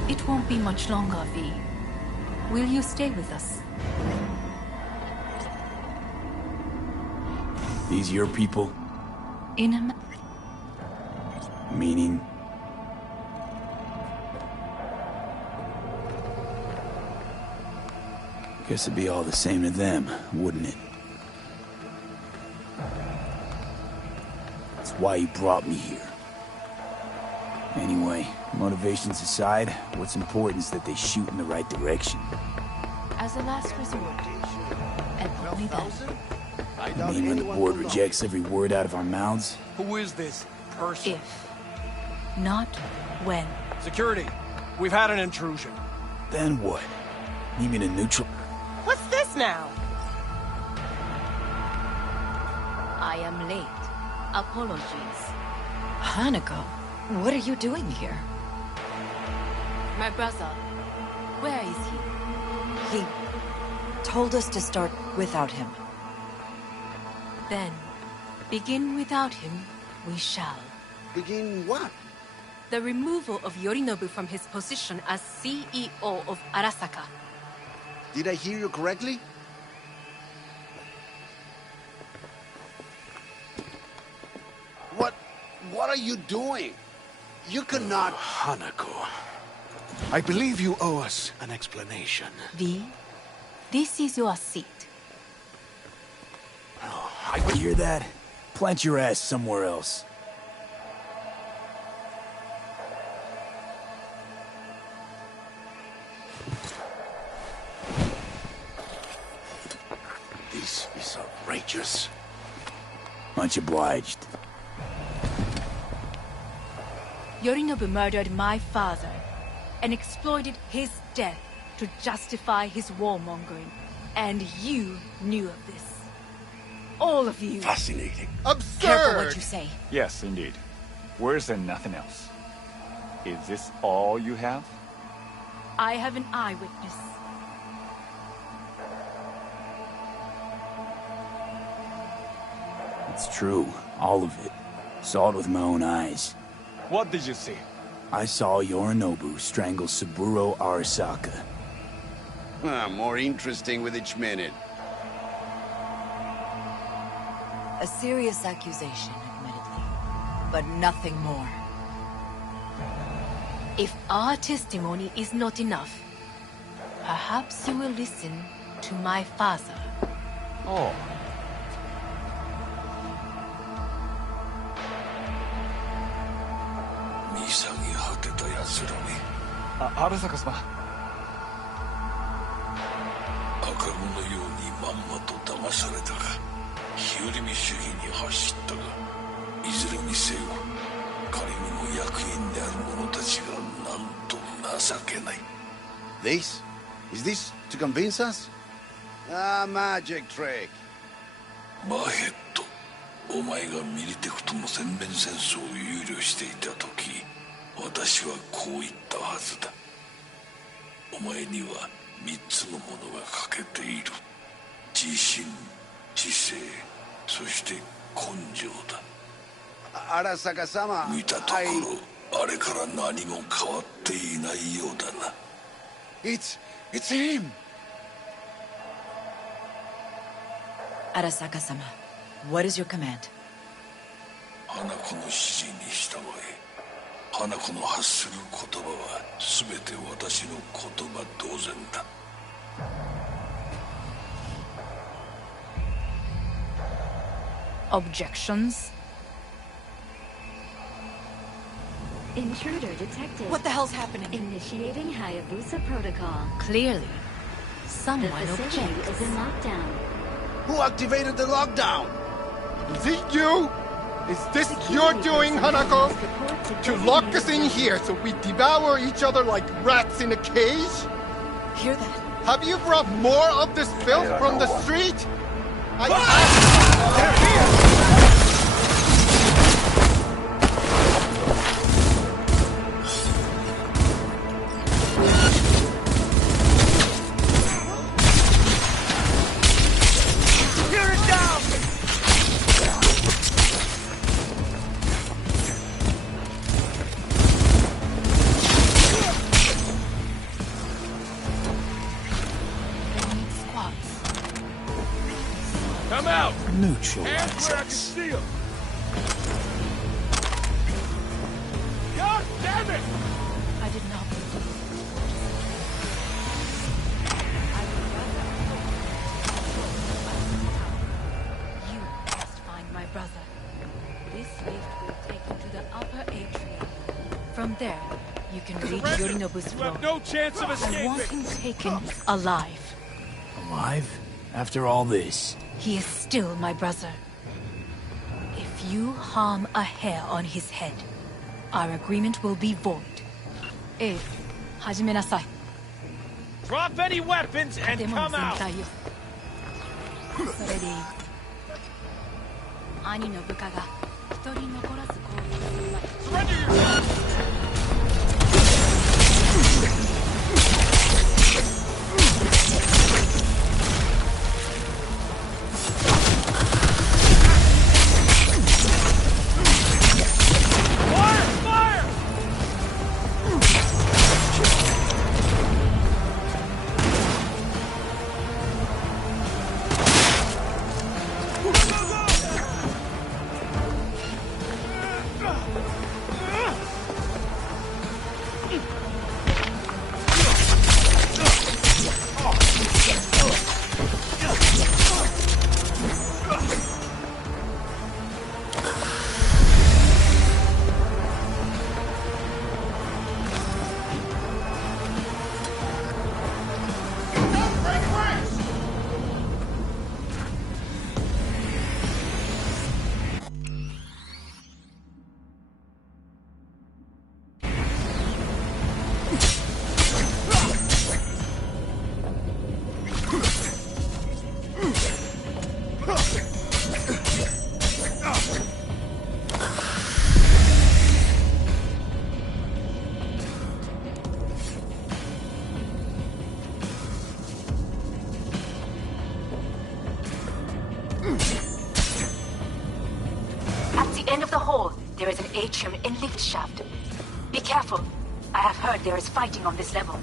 It won't be much longer, V. Will you stay with us? These your people? In a Meaning? Guess it'd be all the same to them, wouldn't it? That's why you brought me here. Anyway, motivations aside, what's important is that they shoot in the right direction. As a last resort, and only then. You mean when the board rejects every word out of our mouths? Who is this person? If, not when. Security, we've had an intrusion. Then what? Need me to neutral... What's this now? I am late. Apologies. Hanako, what are you doing here? My brother, where is he? He told us to start without him. Then, begin without him, we shall. Begin what? The removal of Yorinobu from his position as CEO of Arasaka. Did I hear you correctly? What are you doing? You cannot... Hanako, I believe you owe us an explanation. V, this is your seat. I hear that? Plant your ass somewhere else. This is outrageous. Much obliged. Yorinobu murdered my father and exploited his death to justify his warmongering. And you knew of this. All of you. Fascinating. Absurd! Careful what you say. Yes, indeed. Where's there nothing else? Is this all you have? I have an eyewitness. It's true. All of it. Saw it with my own eyes. What did you see? I saw Yorinobu strangle Saburo Arasaka. More interesting with each minute. A serious accusation, admittedly, but nothing more. If our testimony is not enough, perhaps you will listen to my father. Oh. Arasaka-sama. 赤子のようにまんまと騙されたが、日和見主義に走ったが、いずれにせよ、仮にも役員である者たちがなんと情けない。This? Is this to convince us? Magic trick. バヘット、お前がミリテクとの全面戦争を憂慮していた時、私はこう言ったはずだ。お前には3つのものが欠けている。自信、知性、そして根性だ。Arasaka-sama, 見たところ、あれから何も変わっていないようだな。It's him! Arasaka-sama, what is your command? 花子の指示に従え。花子の発する言葉は全て私の言葉同然だ。Objections? Intruder detected. What the hell's happening? Initiating Hayabusa protocol. Clearly, someone The facility objects. is in lockdown. Who activated the lockdown? Is it you? Is this your doing, Hanako? To lock us in here so we devour each other like rats in a cage? Hear that? Have you brought more of this filth from the street? They're here! Come out! Neutral Hands where I can access. see them! God damn it! I did not believe. You must find my brother. This lift will take you to the upper atrium. From there, you can reach Yorinobu's You throne. have no chance of I want escaping! him taken alive. Alive? After all this. He is still my brother. If you harm a hair on his head, our agreement will be void. Hajime nasai. Drop any weapons and come out! それでいい。兄の部下が一人残らず攻撃するまで。Surrender yourself! There is an atrium and lift shaft. Be careful. I have heard there is fighting on this level.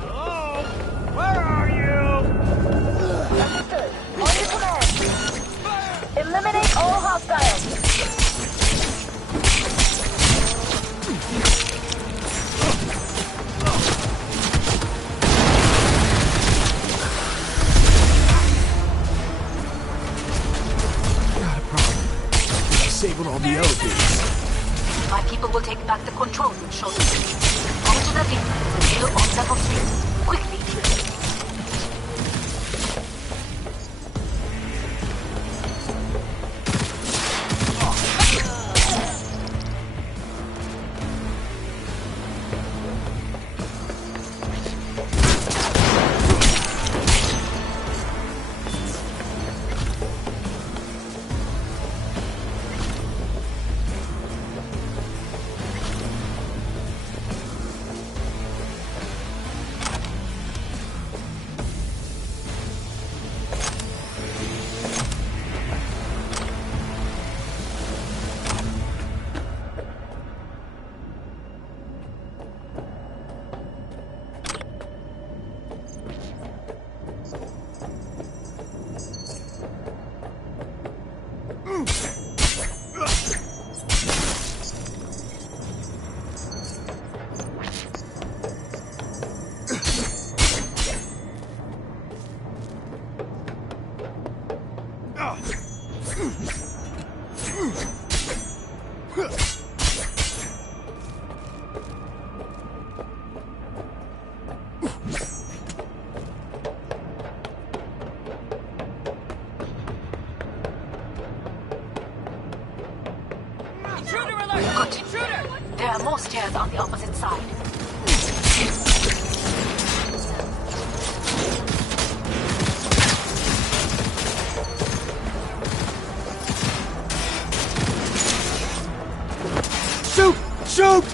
Hello? Where are you? Understood. On your command. Eliminate all hostiles. Disabled all the elevators. My people will take back the controls in short order. Go to the lift and deal on level 3. Quickly. There are more stairs on the opposite side. Shoot! Shoot!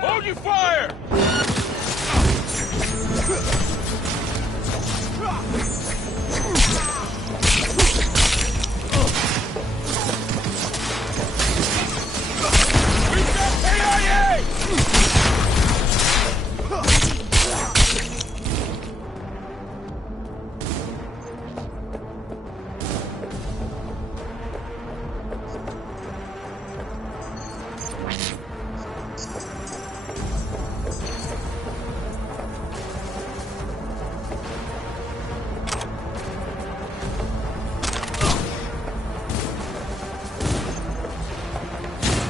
Hold your fire! We've got KIA!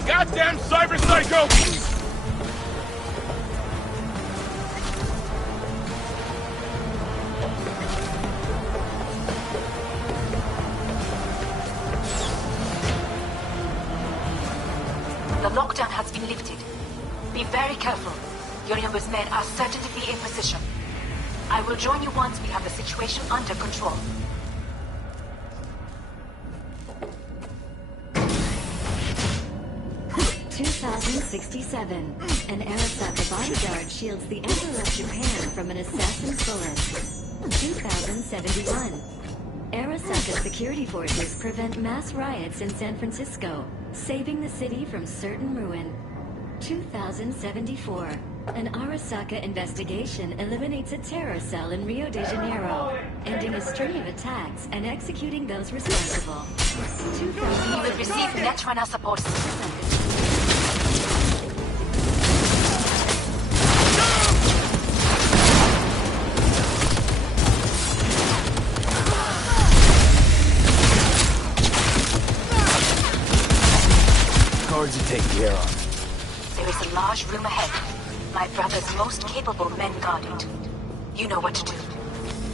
Goddamn cyber psycho! The lockdown has been lifted. Be very careful. Your numbers men are certain to be in position. I will join you once we have the situation under control. (2067). An Arasaka bodyguard shields the Emperor of Japan from an assassin's bullet. 2071. Arasaka security forces prevent mass riots in San Francisco, saving the city from certain ruin. 2074. An Arasaka investigation eliminates a terror cell in Rio de Janeiro, ending a string of attacks and executing those responsible. You will receive Netrunner support. Guards are taken care of. There is a large room ahead. My brother's most capable men guard it. You know what to do.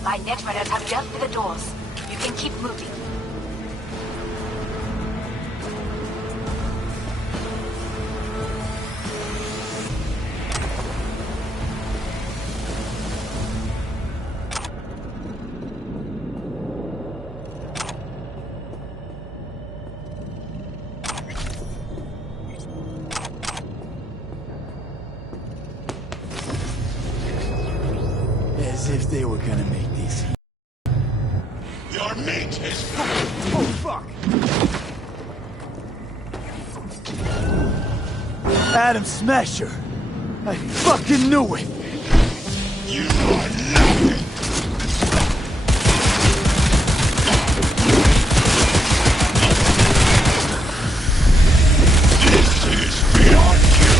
My netrunners have dealt with the doors. You can keep moving. As if they were gonna make these. Your mate is... Oh, fuck! Adam Smasher! I fucking knew it! You are nothing! This is beyond you!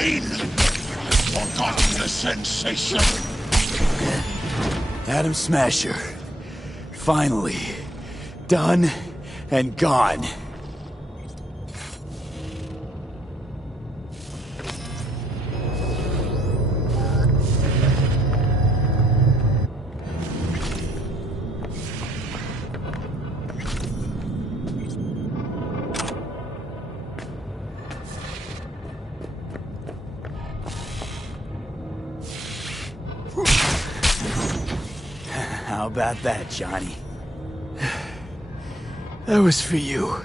pain. Forgotten the sensation. Atom Smasher. Finally. Done and gone. How about that, Johnny? That was for you.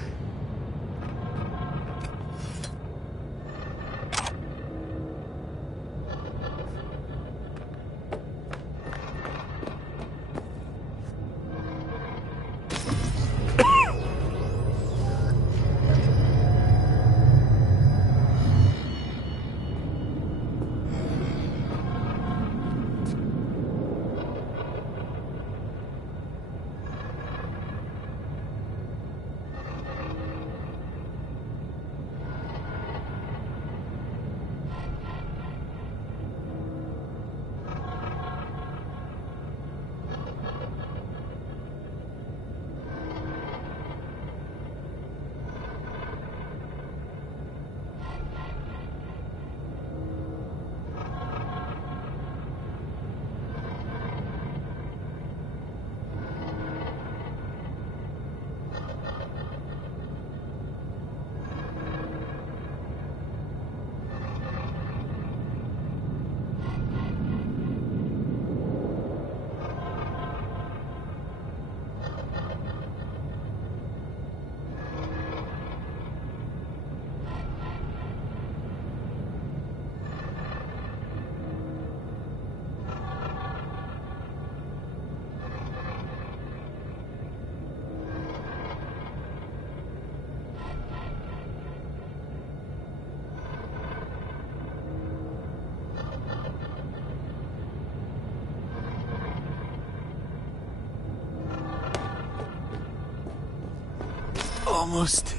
Almost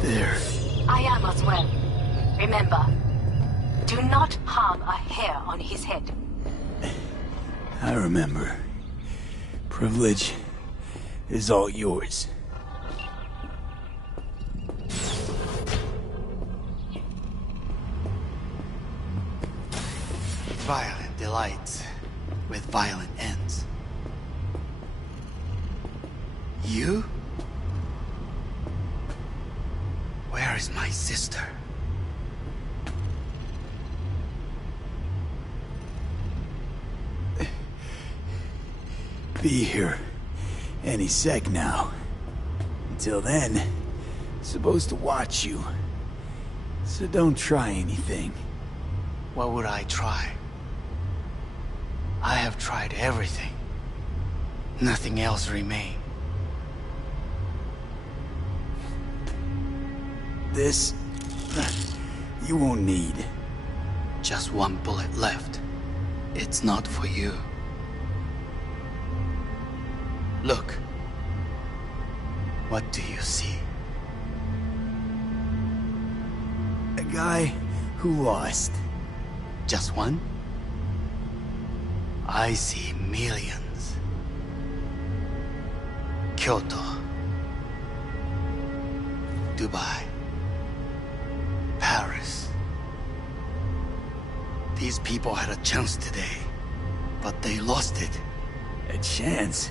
there. I am as well. Remember, do not harm a hair on his head. I remember. Privilege is all yours. Violent delights with violent ends. You? Where is my sister? Be here any sec now. Until then, supposed to watch you. So don't try anything. What would I try? I have tried everything. Nothing else remains. This, you won't need. Just one bullet left. It's not for you. Look. What do you see? A guy who lost. Just one? I see millions. Kyoto. Dubai. Paris. These people had a chance today, but they lost it. A chance?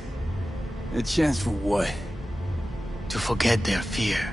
A chance for what? To forget their fear.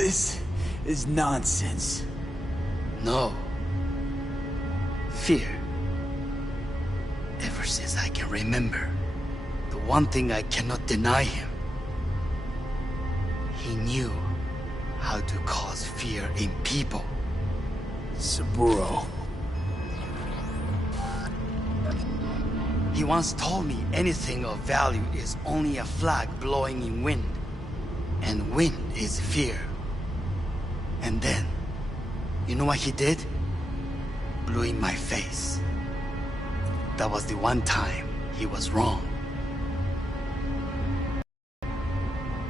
This is nonsense. No. Fear. Ever since I can remember, the one thing I cannot deny him. He knew how to cause fear in people. Saburo. He once told me anything of value is only a flag blowing in wind. And wind is fear. And then, you know what he did? Blew in my face. That was the one time he was wrong.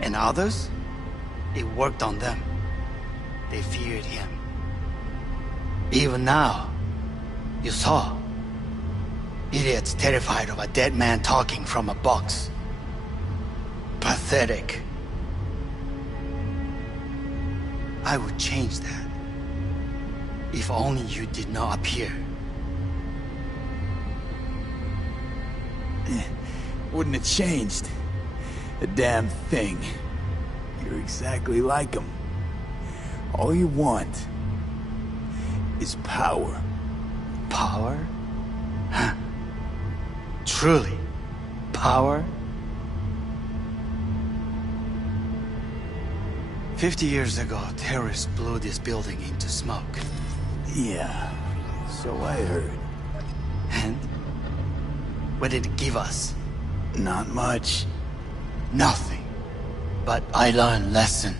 And others? It worked on them. They feared him. Even now, you saw. Idiots terrified of a dead man talking from a box. Pathetic. I would change that. If only you did not appear. Wouldn't have changed a damn thing. You're exactly like him. All you want is power. Power? Huh. Truly, power? 50 years ago, terrorists blew this building into smoke. Yeah, so I heard. And? What did it give us? Not much. Nothing. But I learned lesson.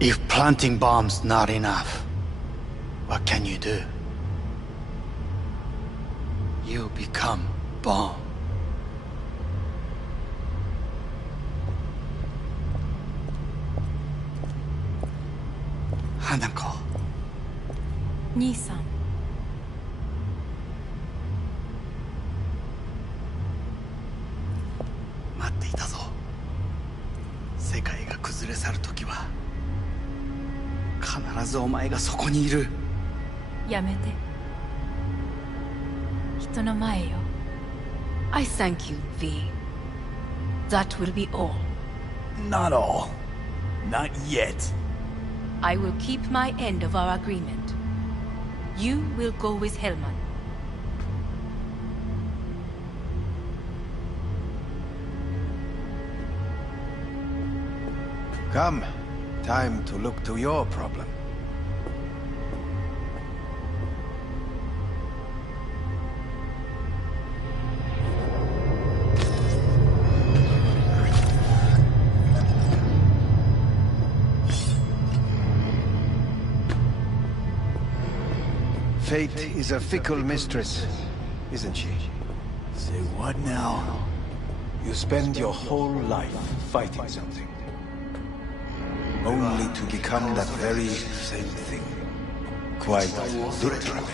If planting bombs not enough, what can you do? You become bomb. Hanako. 兄さん。待っていたぞ。世界が崩れ去る時は必ずお前がそこにいる。やめて。人の前よ。I thank you, V. That will be all. Not all. Not yet. I will keep my end of our agreement. You will go with Hellman. Come. Time to look to your problem. Fate is a fickle mistress, isn't she? Say what now? You spend your whole life fighting something, only to become that very same thing. Quite literally.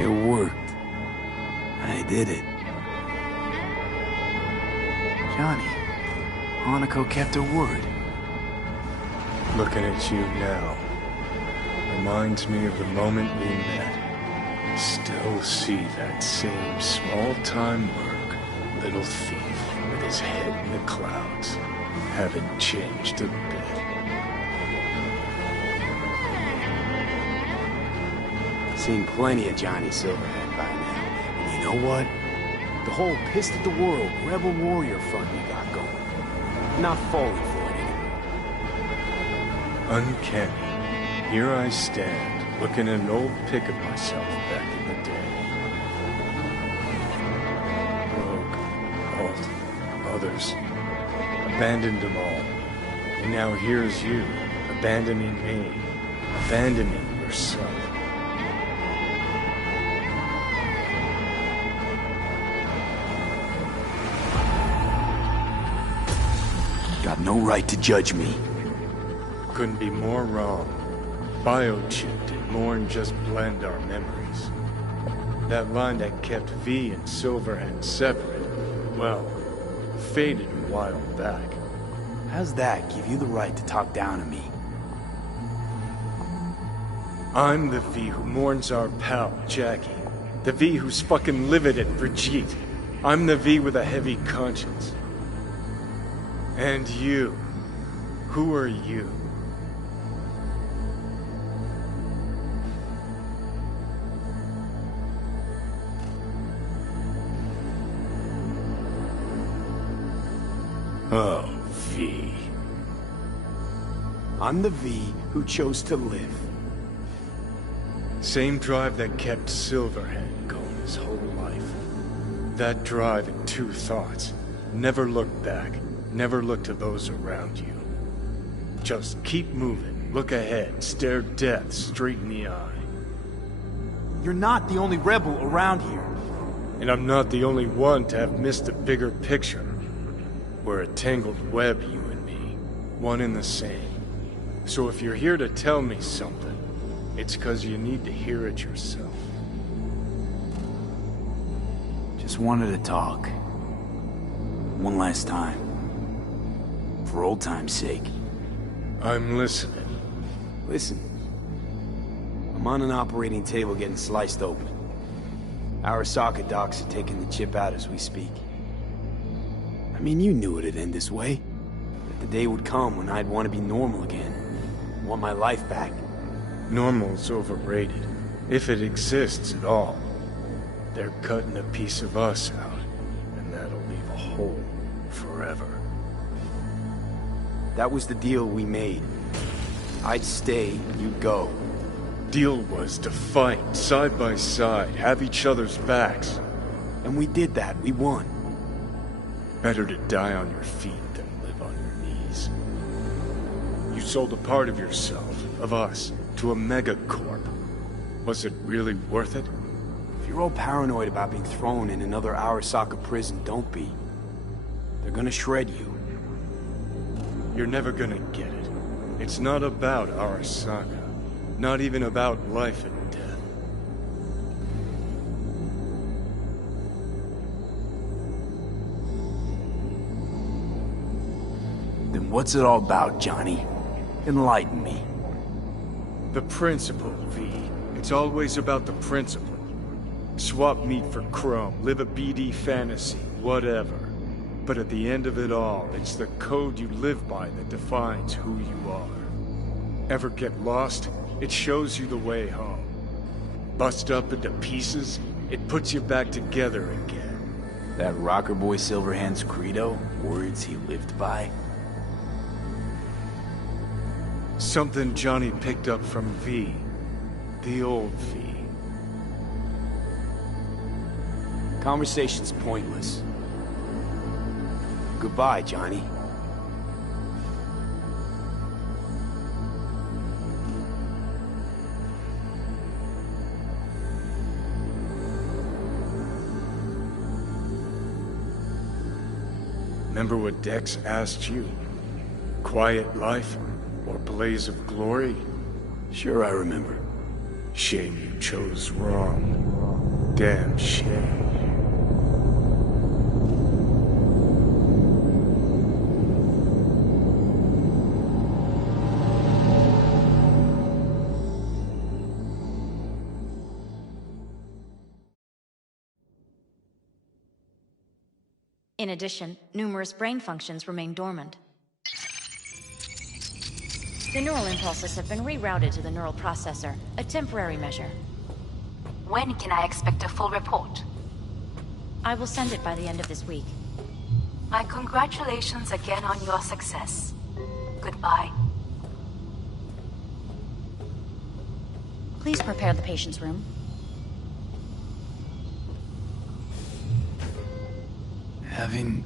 It worked. I did it. Johnny, Hanako kept her word. Looking at you now reminds me of the moment we met. Still see that same small-time merc, little thief with his head in the clouds. Haven't changed a bit. Seen plenty of Johnny Silverhand by now. And you know what? The whole pissed at the world, rebel warrior front you got going. Not falling for it anymore. Uncanny. Here I stand, looking at an old pic of myself back in the day. Rogue, Alt, others. Abandoned them all. And now here's you, abandoning me. Abandoning yourself. Got no right to judge me. Couldn't be more wrong. Biochip did more than just blend our memories. That line that kept V and Silverhand separate, well, faded a while back. How's that give you the right to talk down to me? I'm the V who mourns our pal, Jackie. The V who's fucking livid at Brigitte. I'm the V with a heavy conscience. And you. Who are you? Oh, V. I'm the V who chose to live. Same drive that kept Silverhand going his whole life. That drive and two thoughts. Never look back. Never look to those around you. Just keep moving, look ahead, stare death straight in the eye. You're not the only rebel around here. And I'm not the only one to have missed the bigger picture. We're a tangled web, you and me. One and the same. So if you're here to tell me something, it's 'cause you need to hear it yourself. Just wanted to talk. One last time. For old time's sake. I'm listening. Listen. I'm on an operating table getting sliced open. Arasaka docs are taking the chip out as we speak. I mean, you knew it'd end this way. That the day would come when I'd want to be normal again. Want my life back. Normal's overrated. If it exists at all. They're cutting a piece of us out. And that'll leave a hole forever. That was the deal we made. I'd stay, you'd go. Deal was to fight, side by side, have each other's backs. And we did that, we won. Better to die on your feet than live on your knees. You sold a part of yourself, of us, to a megacorp. Was it really worth it? If you're all paranoid about being thrown in another Arasaka prison, don't be. They're gonna shred you. You're never gonna get it. It's not about Arasaka. Not even about life and death. Then what's it all about, Johnny? Enlighten me. The principle, V. It's always about the principle. Swap meat for chrome, live a BD fantasy, whatever. But at the end of it all, it's the code you live by that defines who you are. Ever get lost? It shows you the way home. Bust up into pieces? It puts you back together again. That rocker boy Silverhand's credo? Words he lived by? Something Johnny picked up from V. The old V. Conversation's pointless. Goodbye, Johnny. Remember what Dex asked you? Quiet life or blaze of glory? Sure I remember. Shame you chose wrong. Damn shame. In addition, numerous brain functions remain dormant. The neural impulses have been rerouted to the neural processor, a temporary measure. When can I expect a full report? I will send it by the end of this week. My congratulations again on your success. Goodbye. Please prepare the patient's room. Having...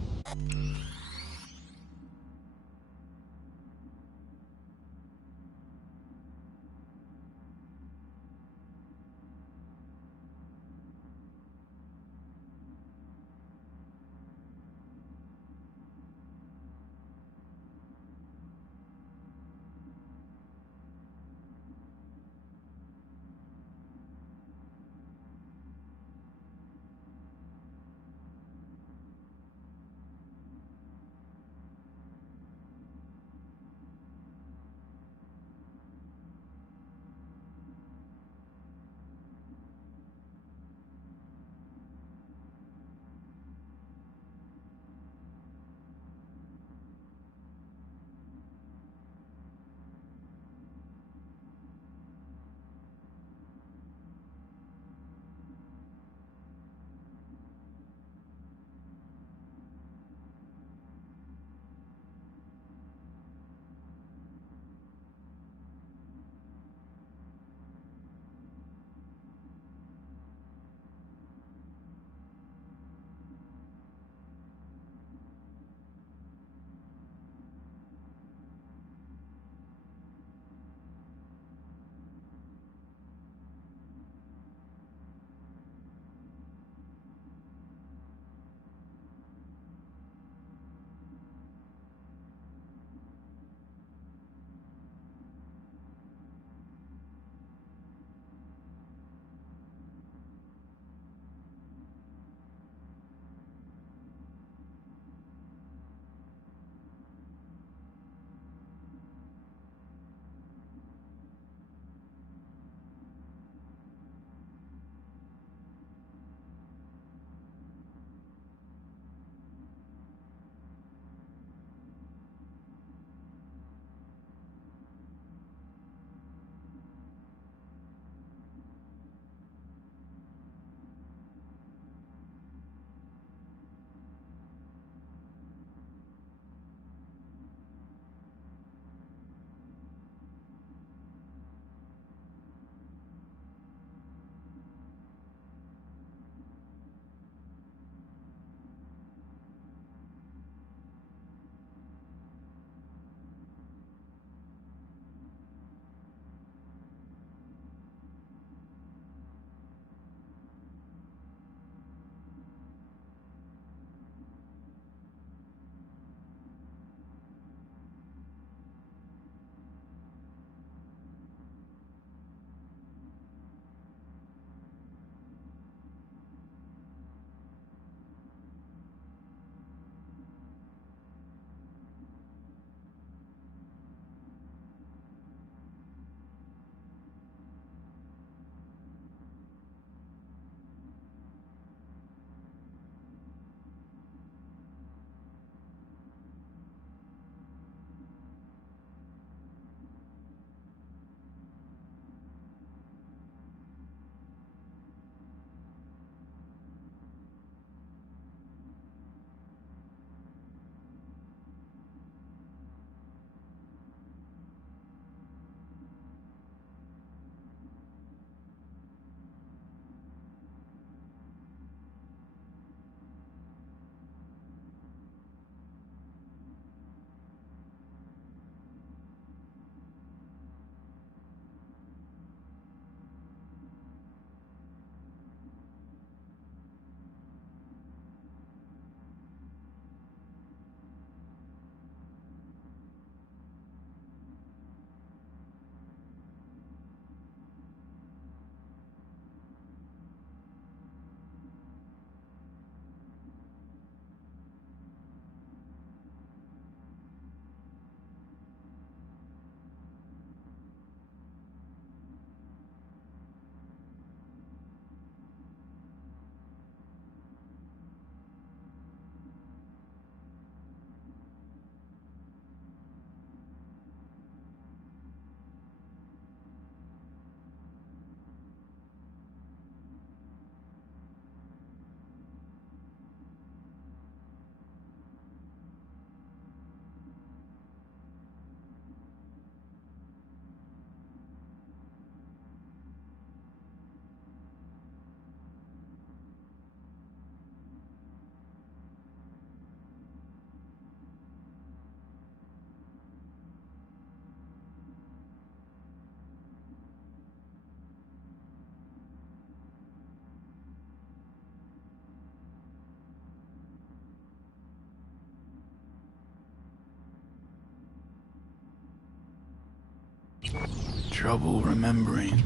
Trouble remembering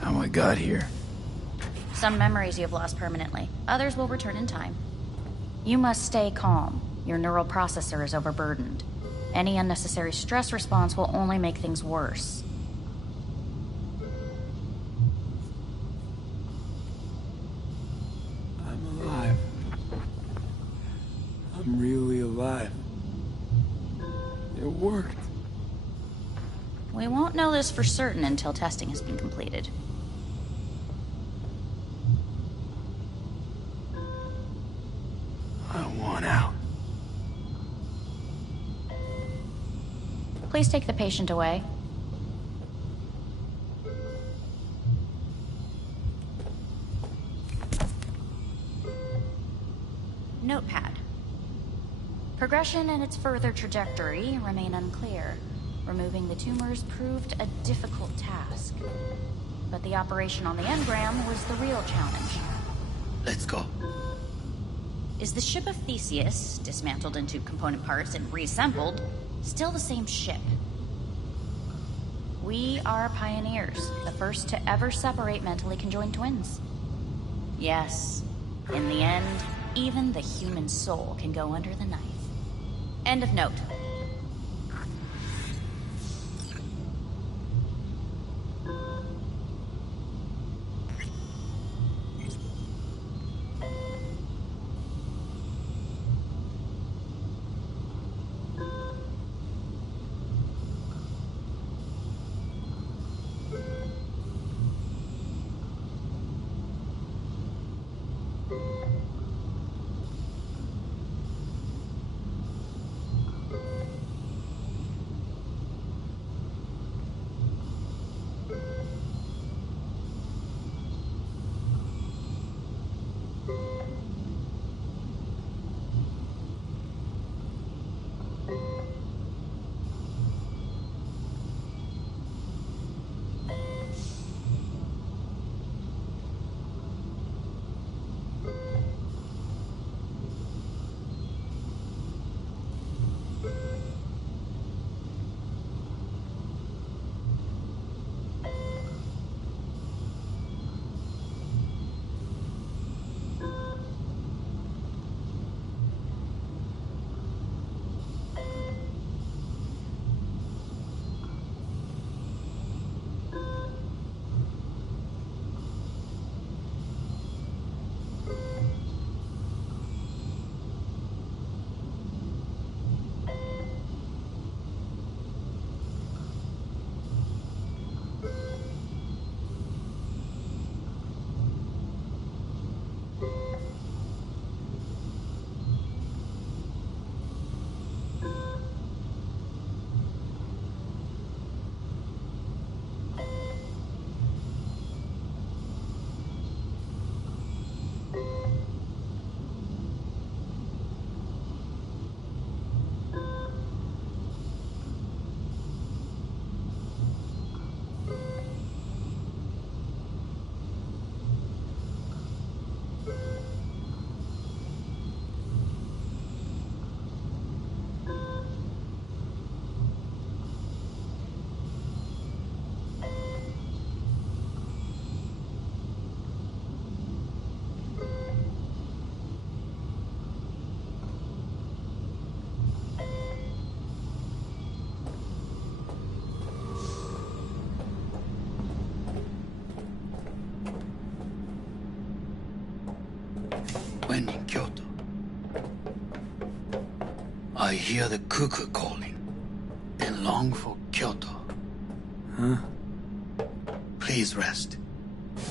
how I got here. Some memories you have lost permanently. Others will return in time. You must stay calm. Your neural processor is overburdened. Any unnecessary stress response will only make things worse. I'm alive. I'm really alive. It worked. We won't know this for certain until testing has been completed. I want out. Please take the patient away. Notepad. Progression and its further trajectory remain unclear. Removing the tumors proved a difficult task. But the operation on the engram was the real challenge. Let's go. Is the ship of Theseus, dismantled into component parts and reassembled, still the same ship? We are pioneers, the first to ever separate mentally conjoined twins. Yes, in the end, even the human soul can go under the knife. End of note. When in Kyoto, I hear the cuckoo calling and long for Kyoto. Huh? Please rest.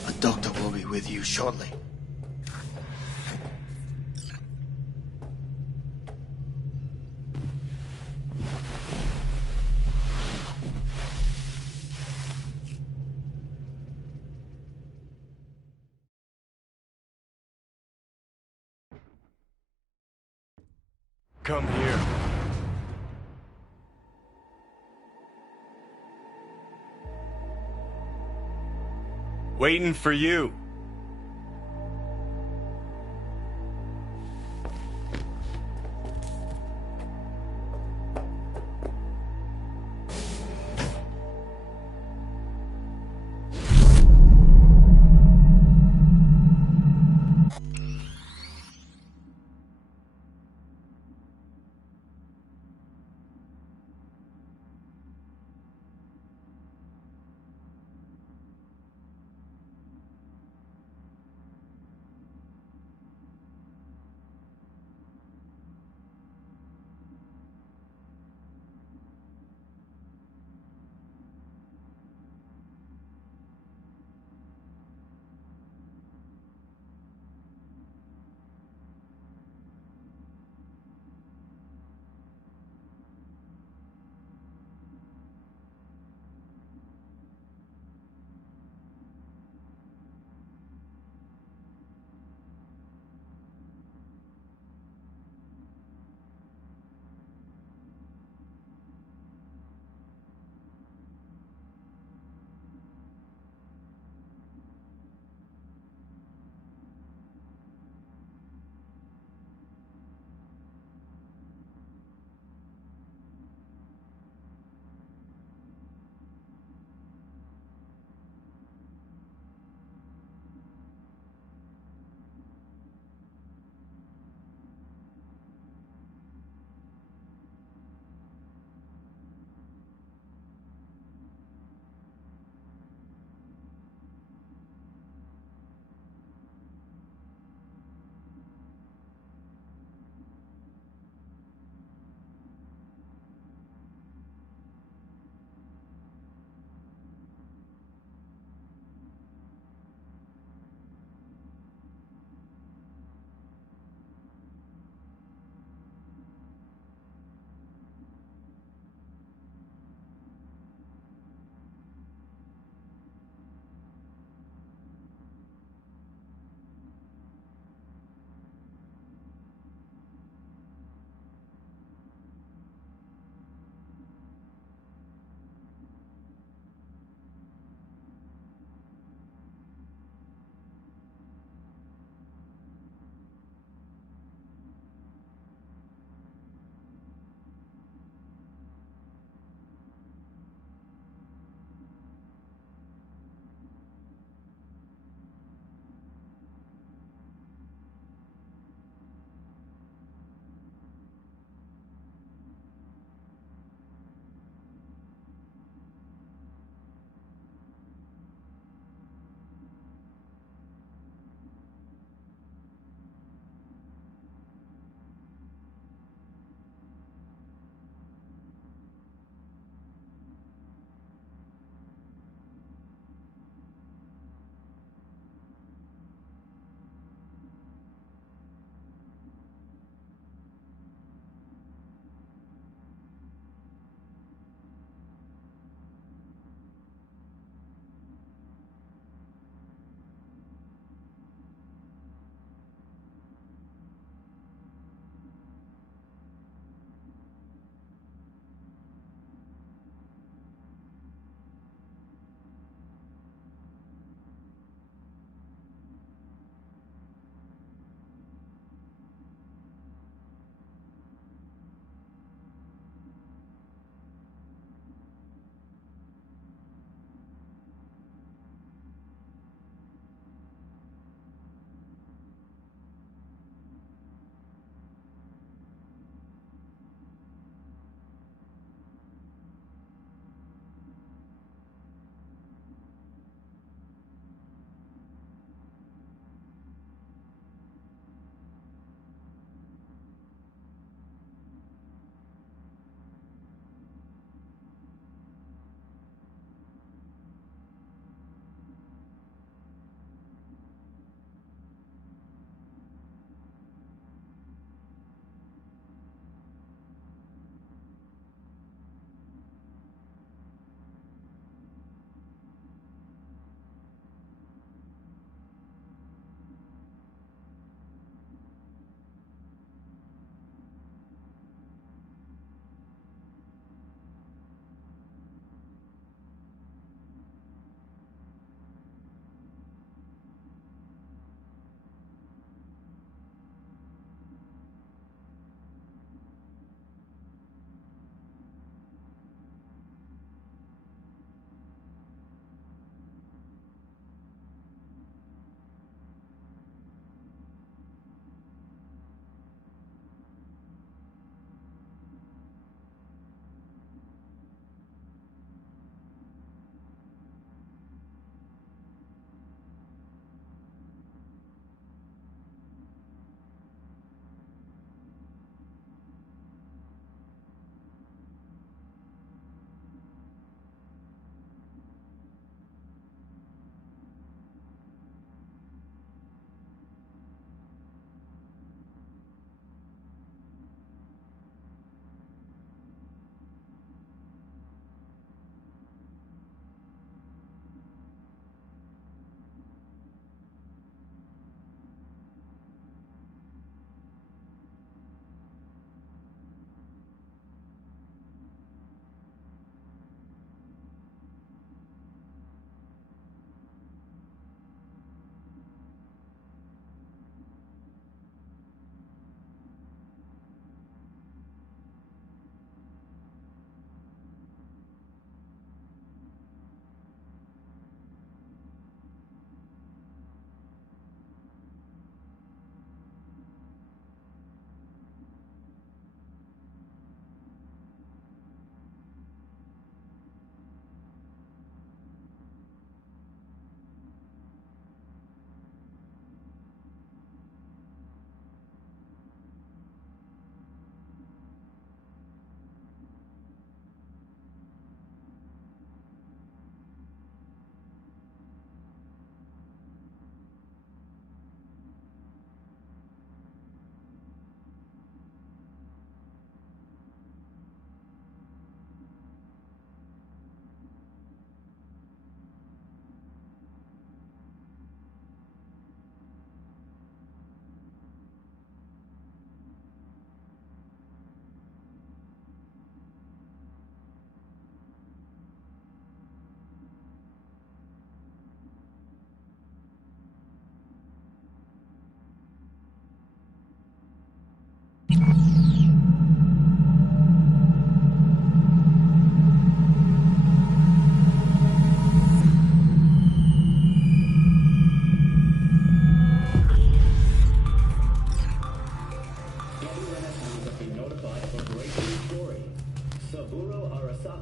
A doctor will be with you shortly. Come here. Waiting for you.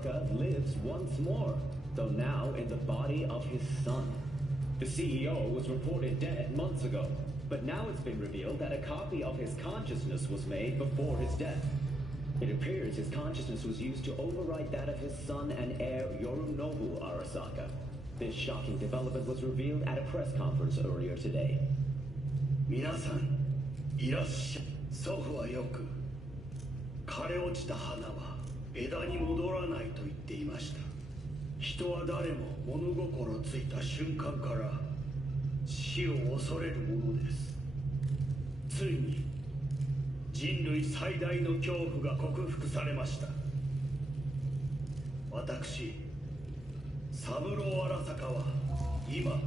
Arasaka lives once more, though now in the body of his son. The CEO was reported dead months ago, but now it's been revealed that a copy of his consciousness was made before his death. It appears his consciousness was used to override that of his son and heir Yorinobu Arasaka. This shocking development was revealed at a press conference earlier today. 皆さん、いらっしゃい。祖父はよく、枯れ落ちた花は枝に戻らないと言っていました。人は誰も物心ついた瞬間から死を恐れるものです。ついに人類最大の恐怖が克服されました。私、三郎荒坂は今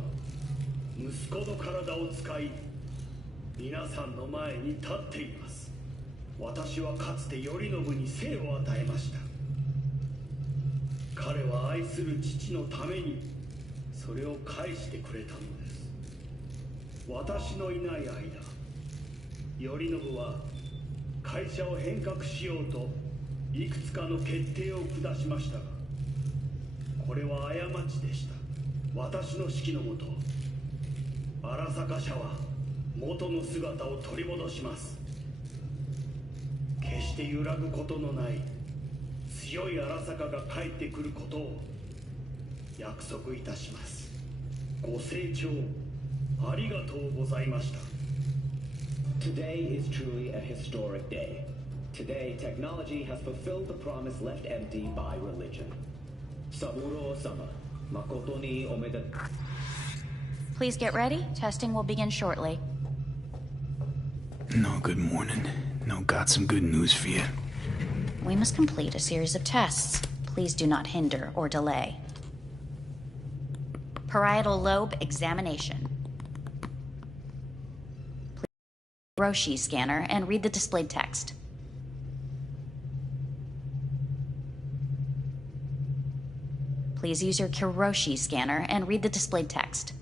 息子の体を使い皆さんの前に立っています。私はかつて頼信に生を与えました。彼は愛する父のためにそれを返してくれたのです。私のいない間、頼信は会社を変革しようといくつかの決定を下しましたが、これは過ちでした。私の指揮のもと、荒坂社は元の姿を取り戻します。決して揺らぐことのない強い荒坂が帰ってくることを約束いたします。ご清聴ありがとうございました。Today is truly a historic day. Today, technology has fulfilled the promise left empty by religion. Saburo-sama, makoto ni omedetou. Please get ready. Testing will begin shortly. No, good morning. No, got some good news for you. We must complete a series of tests. Please do not hinder or delay. Parietal lobe examination. Please Roshi scanner and read the displayed text. Please use your Kiroshi scanner and read the displayed text.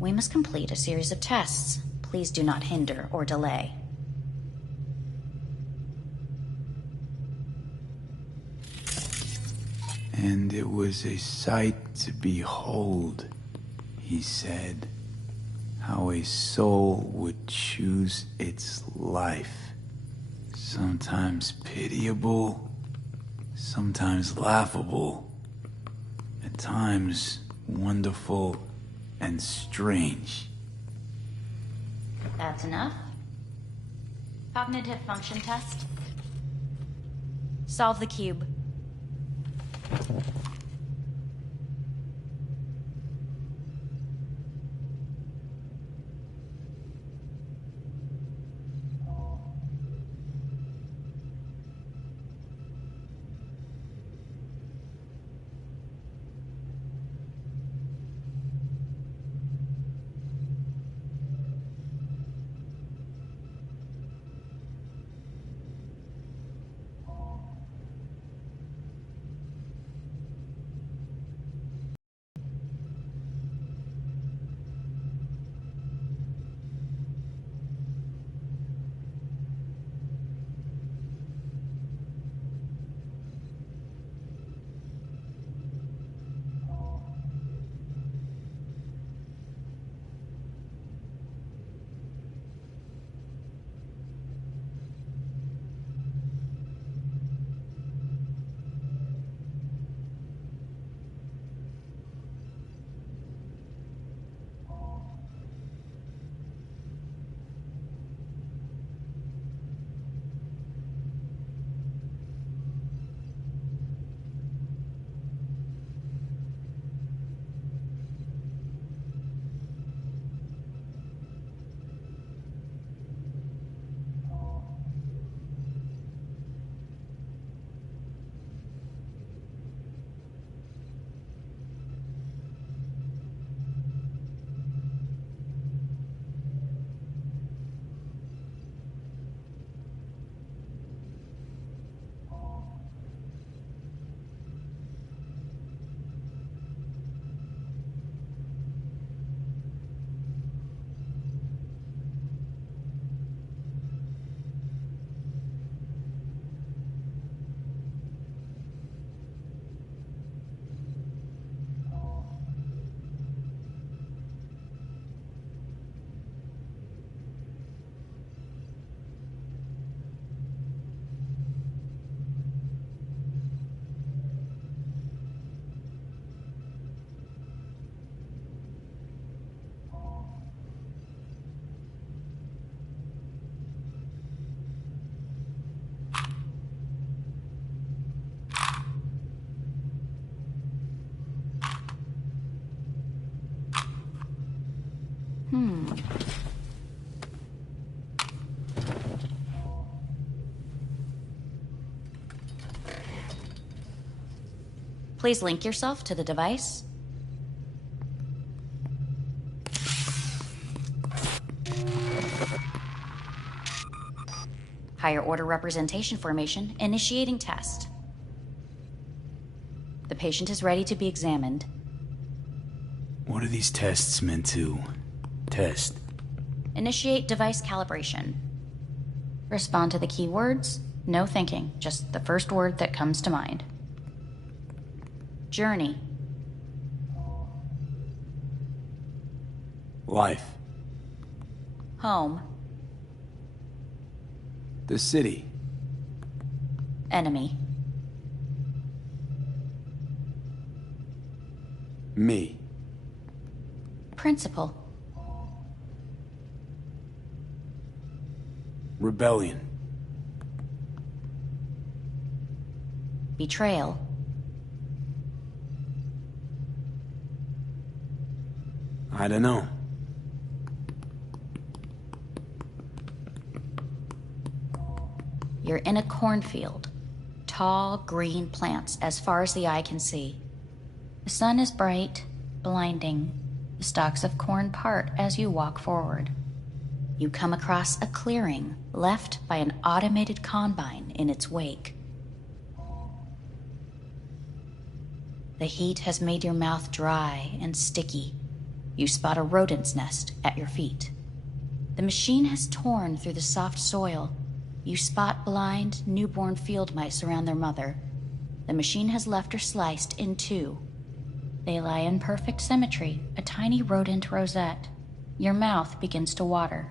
We must complete a series of tests. Please do not hinder or delay. And it was a sight to behold, he said, how a soul would choose its life. Sometimes pitiable, sometimes laughable, at times wonderful and strange. That's enough. Cognitive function test. Solve the cube. Please link yourself to the device. Higher order representation formation, initiating test. The patient is ready to be examined. What are these tests meant to test? Initiate device calibration. Respond to the keywords. No thinking, just the first word that comes to mind. Journey. Life. Home. The city. Enemy. Me. Principal. Rebellion. Betrayal. I don't know. You're in a cornfield. Tall, green plants as far as the eye can see. The sun is bright, blinding. The stalks of corn part as you walk forward. You come across a clearing left by an automated combine in its wake. The heat has made your mouth dry and sticky. You spot a rodent's nest at your feet. The machine has torn through the soft soil. You spot blind, newborn field mice around their mother. The machine has left her sliced in two. They lie in perfect symmetry, a tiny rodent rosette. Your mouth begins to water.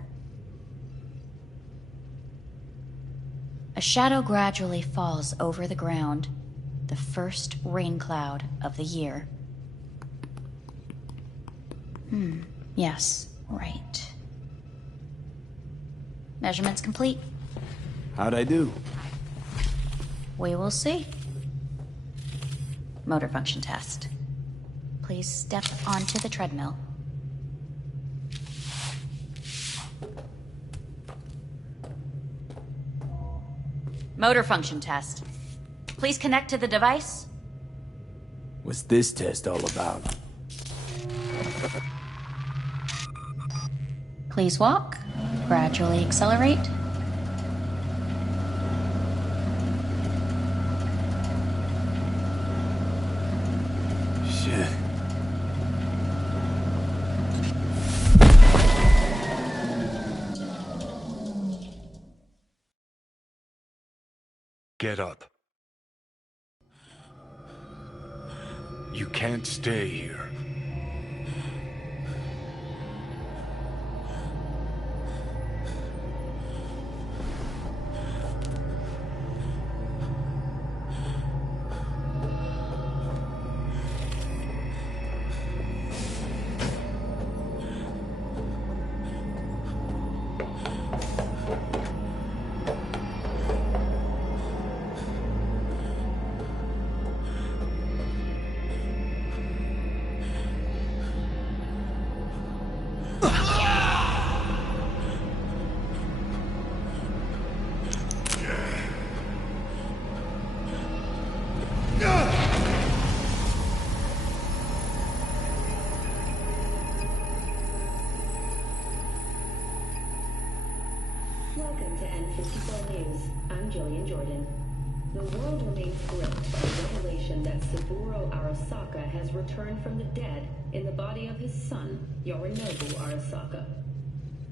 A shadow gradually falls over the ground, the first rain cloud of the year. Yes, right. Measurements complete. How'd I do? We will see. Motor function test. Please step onto the treadmill. Motor function test. Please connect to the device. What's this test all about? Please walk. Gradually accelerate. Shit. Get up. You can't stay here. Welcome to N54 News. I'm Jillian Jordan. The world remains gripped by the revelation that Saburo Arasaka has returned from the dead in the body of his son, Yorinobu Arasaka.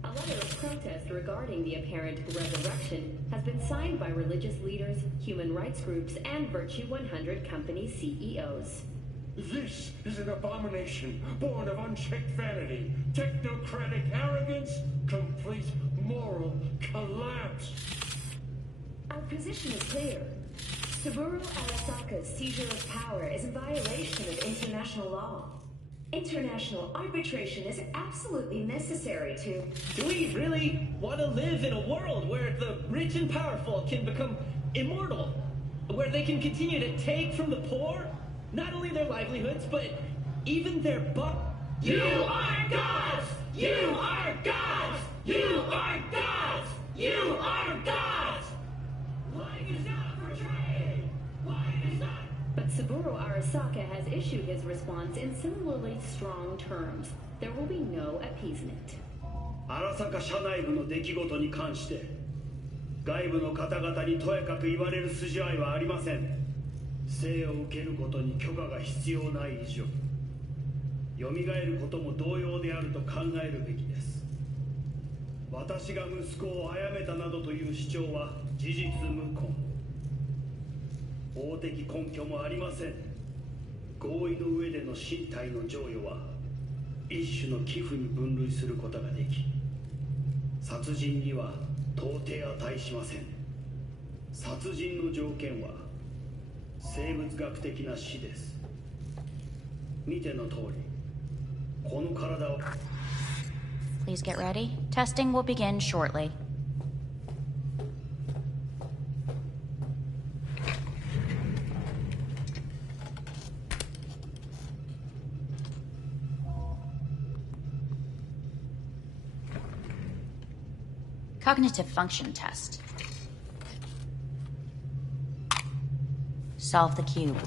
A letter of protest regarding the apparent resurrection has been signed by religious leaders, human rights groups, and Virtue 100 company CEOs. This is an abomination born of unchecked vanity, technocratic arrogance, complete moral collapse. Our position is clear. Saburo Arasaka's seizure of power is in violation of international law. International arbitration is absolutely necessary to... Do we really want to live in a world where the rich and powerful can become immortal? Where they can continue to take from the poor? Not only their livelihoods, but even their You are gods! You are gods! issue his response in similarly strong terms. There will be no appeasement. 荒坂社内部の出来事に関して外部の方々にとやかく言われる筋合いはありません。生を受けることに許可が必要ない以上、蘇ることも同様であると考えるべきです。私が息子を殺めたなどという主張は事実無根。法的根拠もありません。合意の上での身体の贈与は一種の寄付に分類することができ、殺人には到底値しません。殺人の条件は生物学的な死です。見ての通り、この体を Please get ready. Testing will begin shortly. Cognitive function test. Solve the cube.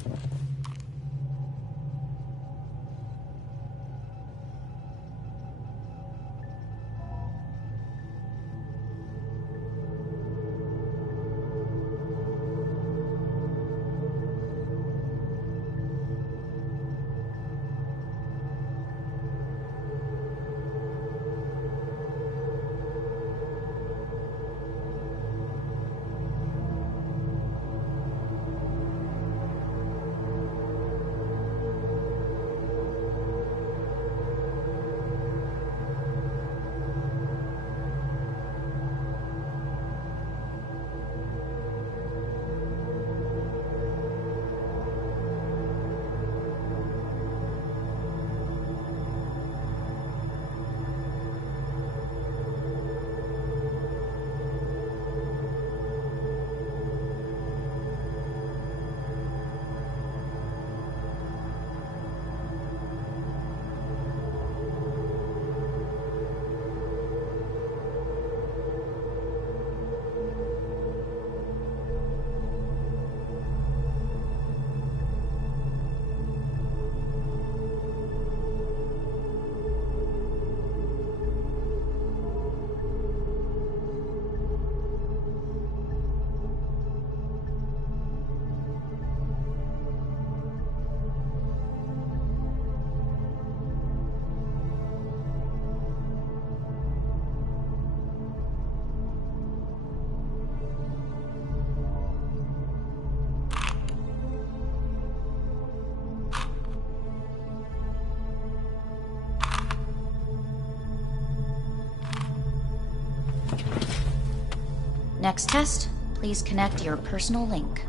Next test, please connect your personal link.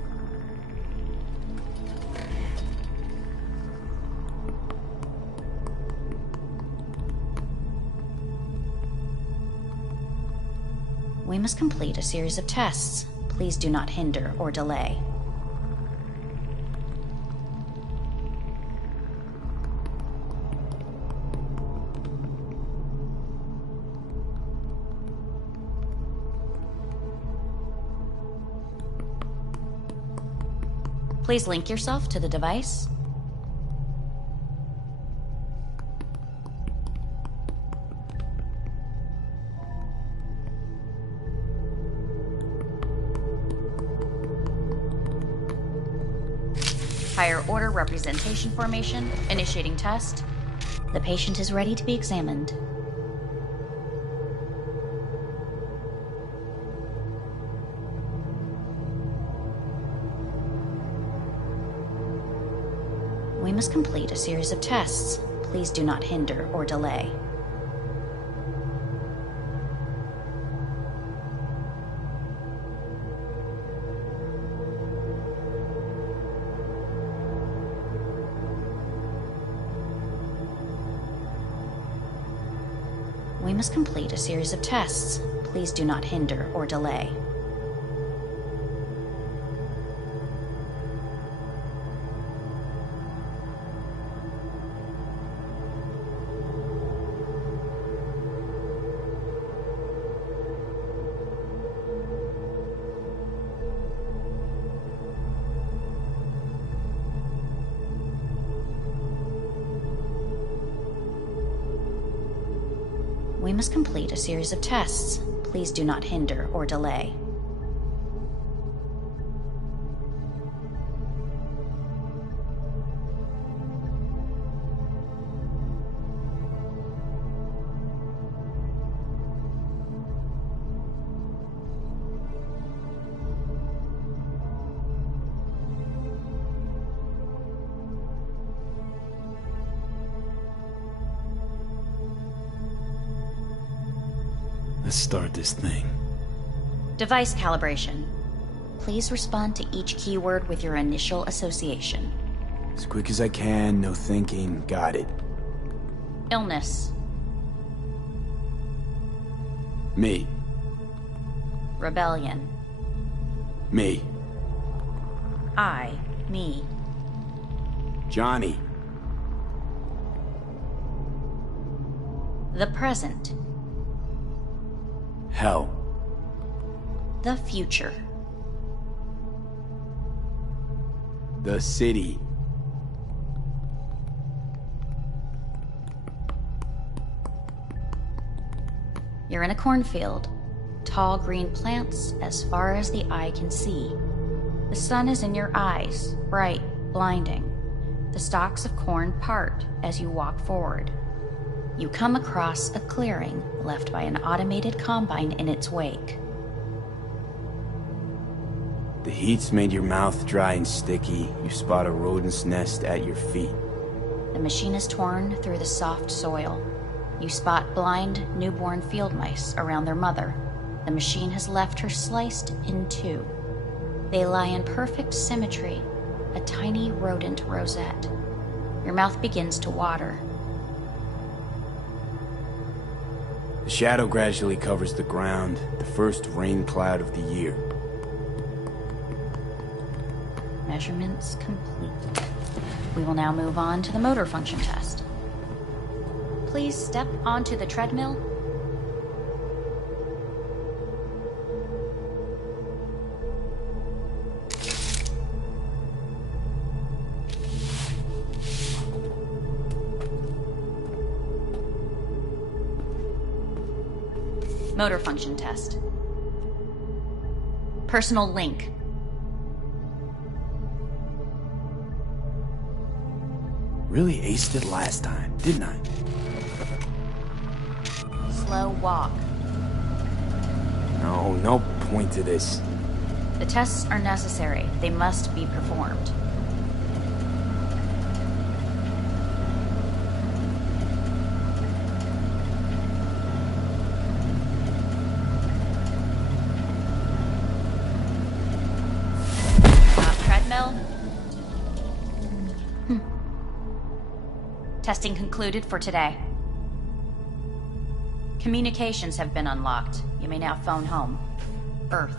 We must complete a series of tests. Please do not hinder or delay. Please link yourself to the device. Higher order representation formation, initiating test. The patient is ready to be examined. We must complete a series of tests. Please do not hinder or delay. We must complete a series of tests. Please do not hinder or delay. we must complete a series of tests. Please do not hinder or delay. Let's start this thing. Device calibration. Please respond to each keyword with your initial association. As quick as I can, no thinking. Got it. Illness. Me. Rebellion. Me. Me. Johnny. The present. Hell. The future. The city. You're in a cornfield. Tall green plants as far as the eye can see. The sun is in your eyes, bright, blinding. The stalks of corn part as you walk forward. You come across a clearing left by an automated combine in its wake. The heat's made your mouth dry and sticky. You spot a rodent's nest at your feet. The machine is torn through the soft soil. You spot blind, newborn field mice around their mother. The machine has left her sliced in two. They lie in perfect symmetry, a tiny rodent rosette. Your mouth begins to water. The shadow gradually covers the ground, the first rain cloud of the year. Measurements complete. We will now move on to the motor function test. Please step onto the treadmill. Motor function test. Personal link. Really aced it last time, didn't I? Slow walk. No point to this. The tests are necessary. They must be performed. Treadmill. Testing concluded for today. Communications have been unlocked. You may now phone home. Earth.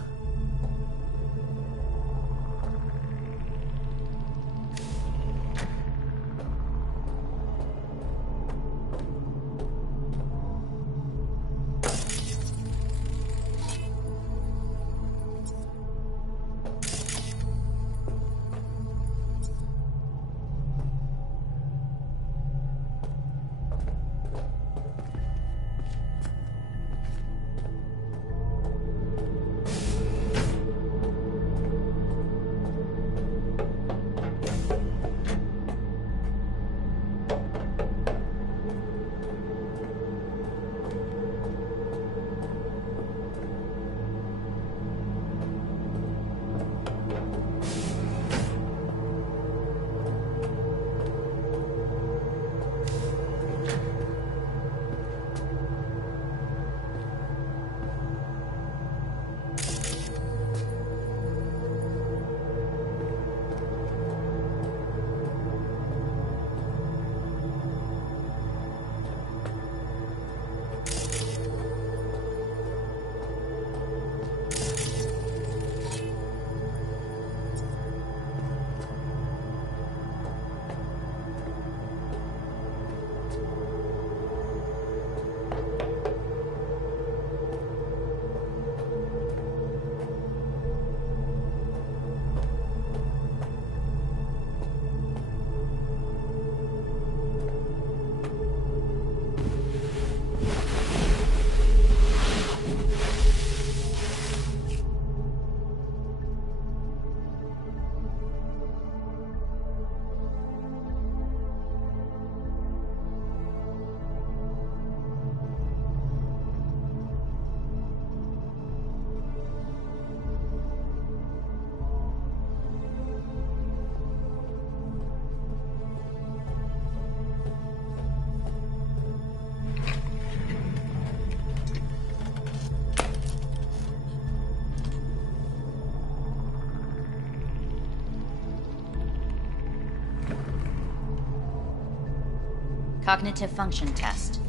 Cognitive function test.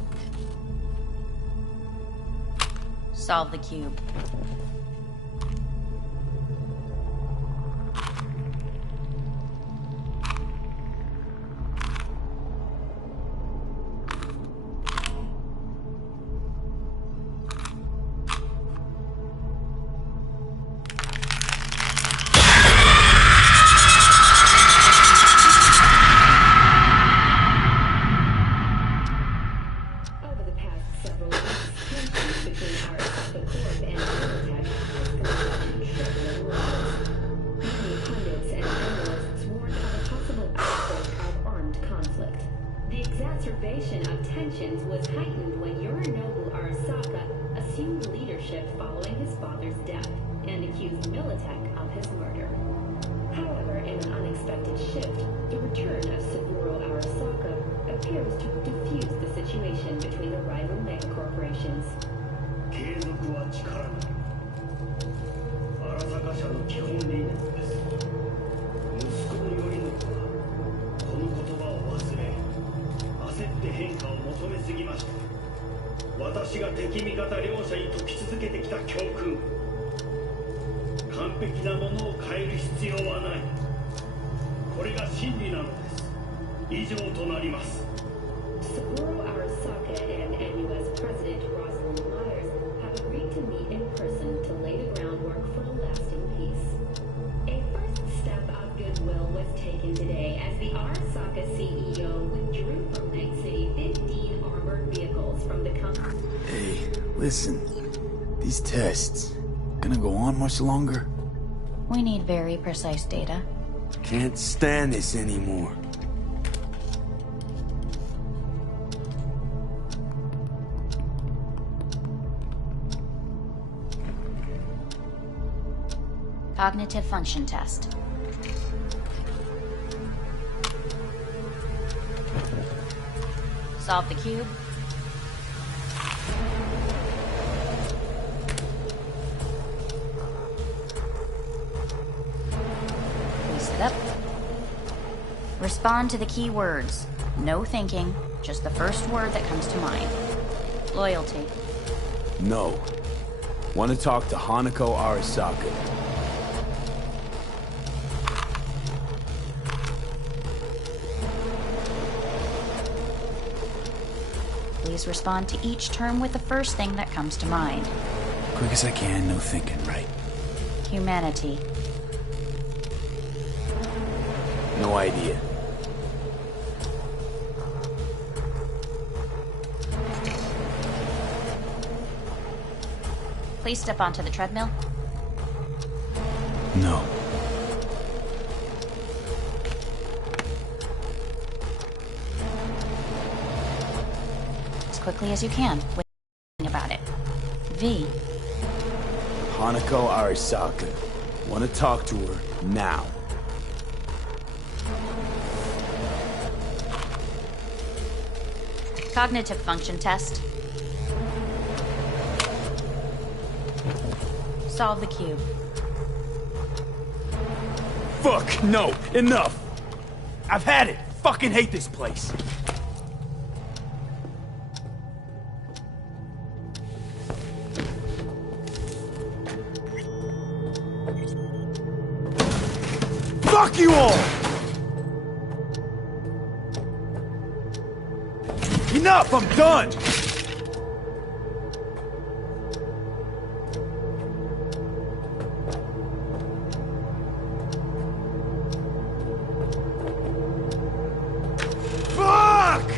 Solve the cube. Listen, these tests, gonna go on much longer? We need very precise data. Can't stand this anymore. Cognitive function test. Solve the cube. Up. Respond to the key words. No thinking, just the first word that comes to mind. Loyalty. No. Want to talk to Hanako Arasaka. Please respond to each term with the first thing that comes to mind. Quick as I can, no thinking, right? Humanity. No idea. Please step onto the treadmill. No. As quickly as you can, without thinking about it. V. Hanako Arasaka. Want to talk to her now. Cognitive function test. Solve the cube. Fuck, no, enough! I've had it! Fucking hate this place! Fuck you all! Enough! I'm done! Fuck!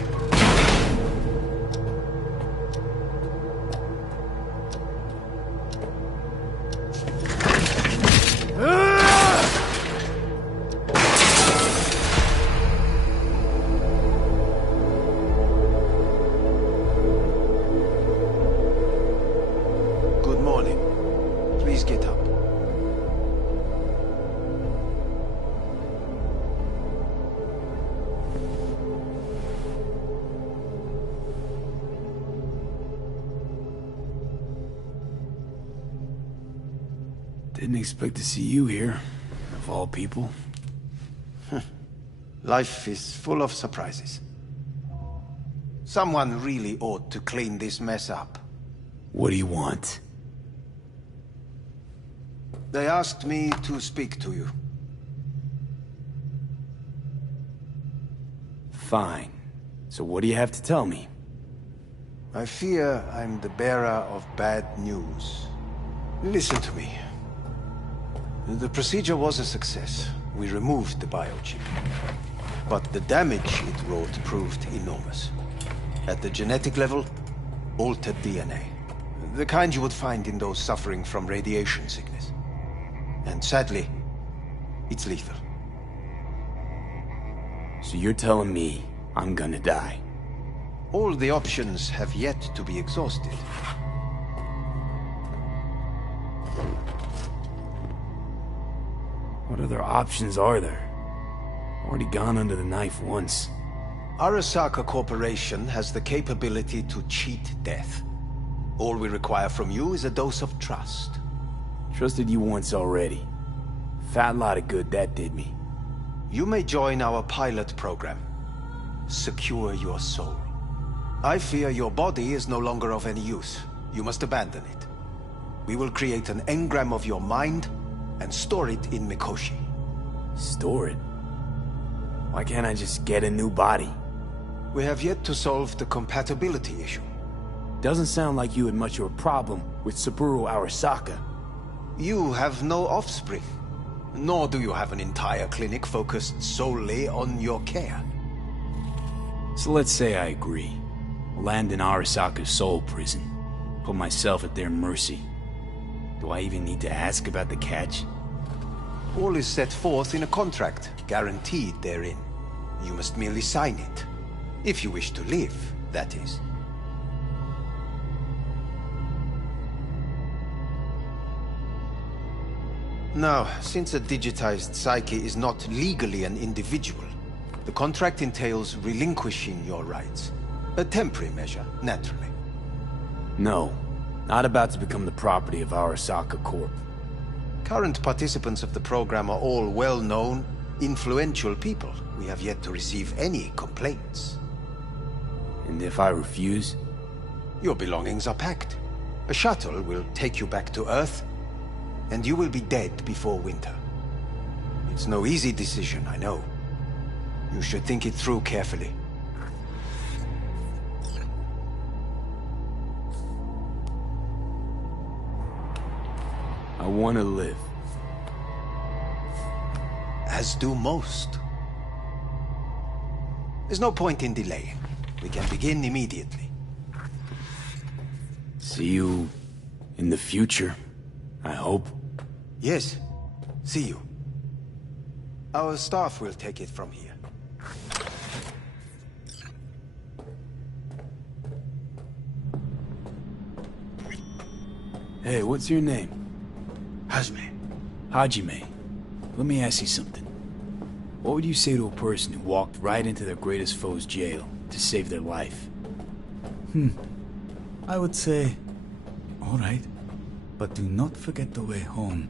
Good morning. Please get up. Didn't expect to see you here, of all people. Life is full of surprises. Someone really ought to clean this mess up. What do you want? They asked me to speak to you. Fine. So what do you have to tell me? I fear I'm the bearer of bad news. Listen to me. The procedure was a success. We removed the biochip. But the damage it wrought proved enormous. At the genetic level, altered DNA. The kind you would find in those suffering from radiation sickness. And sadly, it's lethal. So you're telling me I'm gonna die? All the options have yet to be exhausted. What other options are there? Already gone under the knife once. Arasaka Corporation has the capability to cheat death. All we require from you is a dose of trust. Trusted you once already. Fat lot of good that did me. You may join our pilot program. Secure your soul. I fear your body is no longer of any use. You must abandon it. We will create an engram of your mind and store it in Mikoshi. Store it? Why can't I just get a new body? We have yet to solve the compatibility issue. Doesn't sound like you had much of a problem with Saburo Arasaka. You have no offspring. Nor do you have an entire clinic focused solely on your care. So let's say I agree. Land in Arasaka's soul prison. Put myself at their mercy. Do I even need to ask about the catch? All is set forth in a contract, guaranteed therein. You must merely sign it. If you wish to live, that is. Now, since a digitized psyche is not legally an individual, the contract entails relinquishing your rights. A temporary measure, naturally. No. Not about to become the property of Arasaka Corp. Current participants of the program are all well-known, influential people. We have yet to receive any complaints. And if I refuse? Your belongings are packed. A shuttle will take you back to Earth, and you will be dead before winter. It's no easy decision, I know. You should think it through carefully. I want to live. As do most. There's no point in delaying. We can begin immediately. See you in the future, I hope. Yes. See you. Our staff will take it from here. Hey, what's your name? Hajime. Let me ask you something. What would you say to a person who walked right into their greatest foe's jail to save their life? I would say, all right, but do not forget the way home.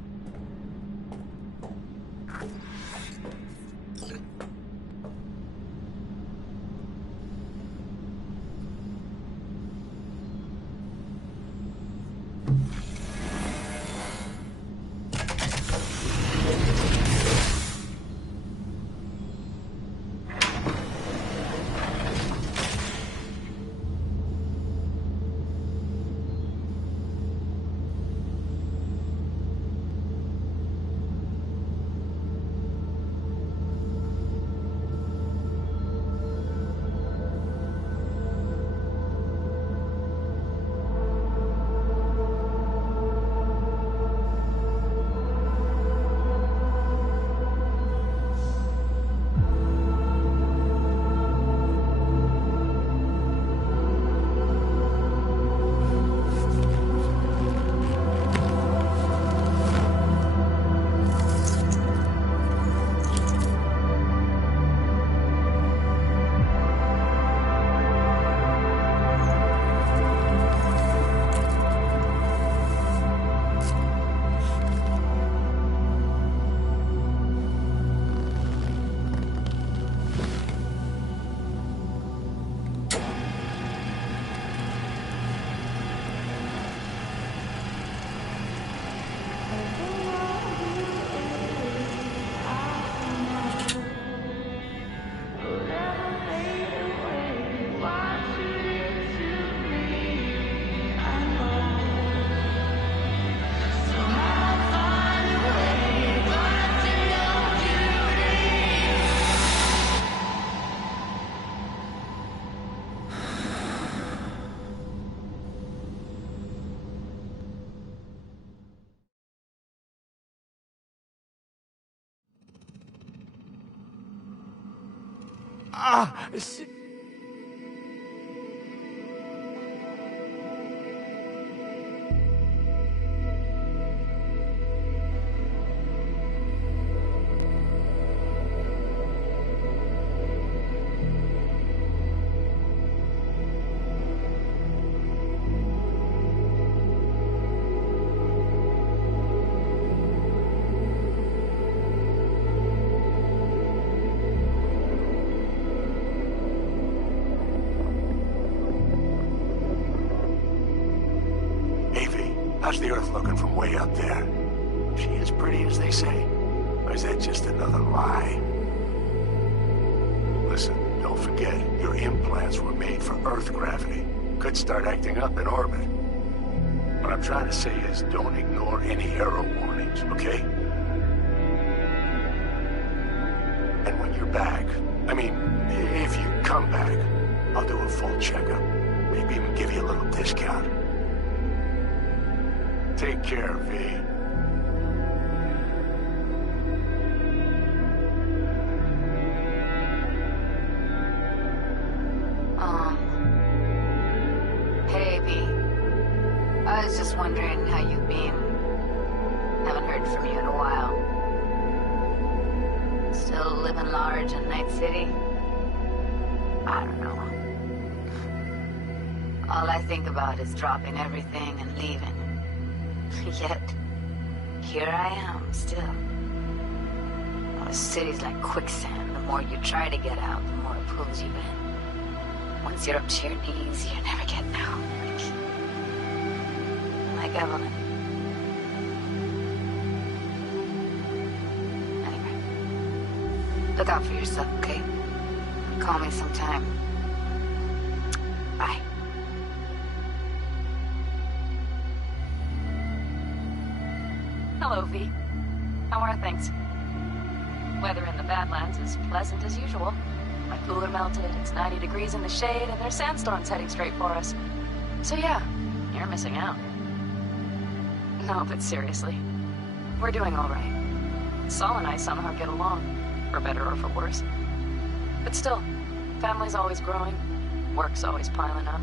How's the Earth looking from way up there? She as pretty as they say? Or is that just another lie? Listen, don't forget, your implants were made for Earth gravity. Could start acting up in orbit. What I'm trying to say is, don't ignore any error warnings, okay? And when you're back, I mean, if you come back, I'll do a full checkup. Maybe even give you a little discount. Take care, V. Hey, V. I was just wondering how you've been. Haven't heard from you in a while. Still living large in Night City? I don't know. All I think about is dropping everything and leaving. Yet, here I am, still. The city's like quicksand. The more you try to get out, the more it pulls you in. Once you're up to your knees, you're never getting out. Like Evelyn. Anyway. Look out for yourself, okay? Call me sometime. Bye. Hello, V. How are things? Weather in the Badlands is pleasant as usual. My cooler melted, it's 90 degrees in the shade, and there's sandstorms heading straight for us. So yeah, you're missing out. No, but seriously, we're doing all right. Saul and I somehow get along, for better or for worse. But still, family's always growing, work's always piling up.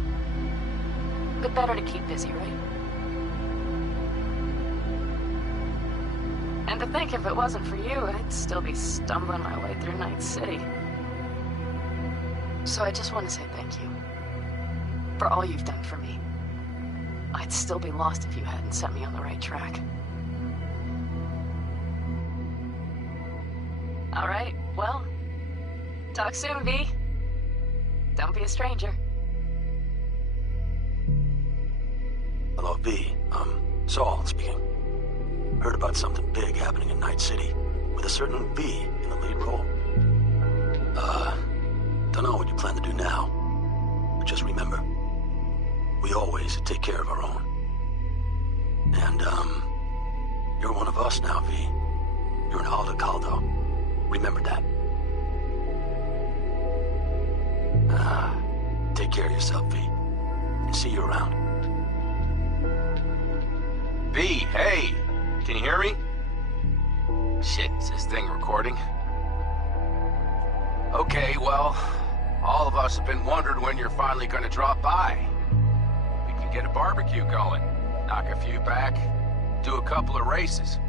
But better to keep busy, right? And to think if it wasn't for you, I'd still be stumbling my way through Night City. So I just want to say thank you. For all you've done for me. I'd still be lost if you hadn't set me on the right track. Alright, well, talk soon, V. Don't be a stranger. Hello, V. Saul speaking. Heard about something big happening in Night City, with a certain V in the lead role. Don't know what you plan to do now, but just remember, we always take care of our own. And, you're one of us now, V. You're an Alda Caldo. Remember that. Take care of yourself, V. And see you around. V, hey! Can you hear me? Shit, is this thing recording? Okay, well, all of us have been wondering when you're finally gonna drop by. We can get a barbecue going, knock a few back, do a couple of races,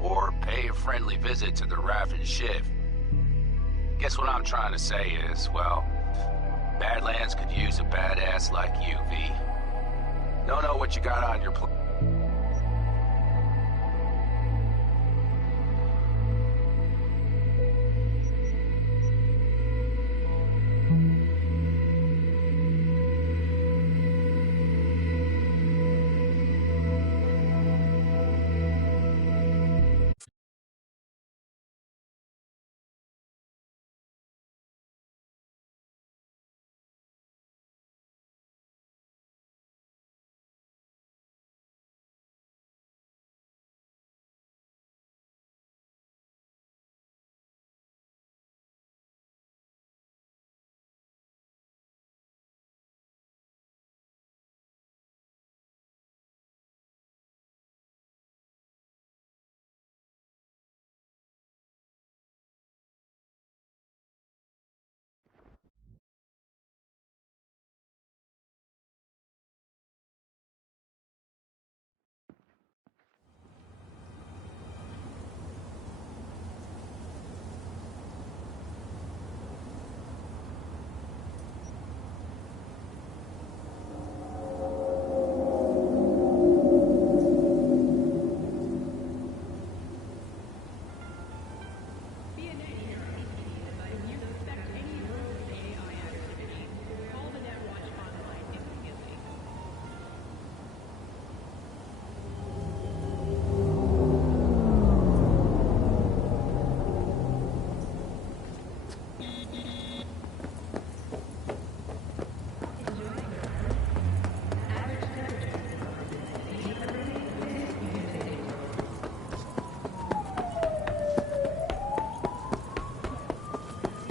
or pay a friendly visit to the Raft and Shiv. Guess what I'm trying to say is, well, Badlands could use a badass like you, V. Don't know what you got on your plate.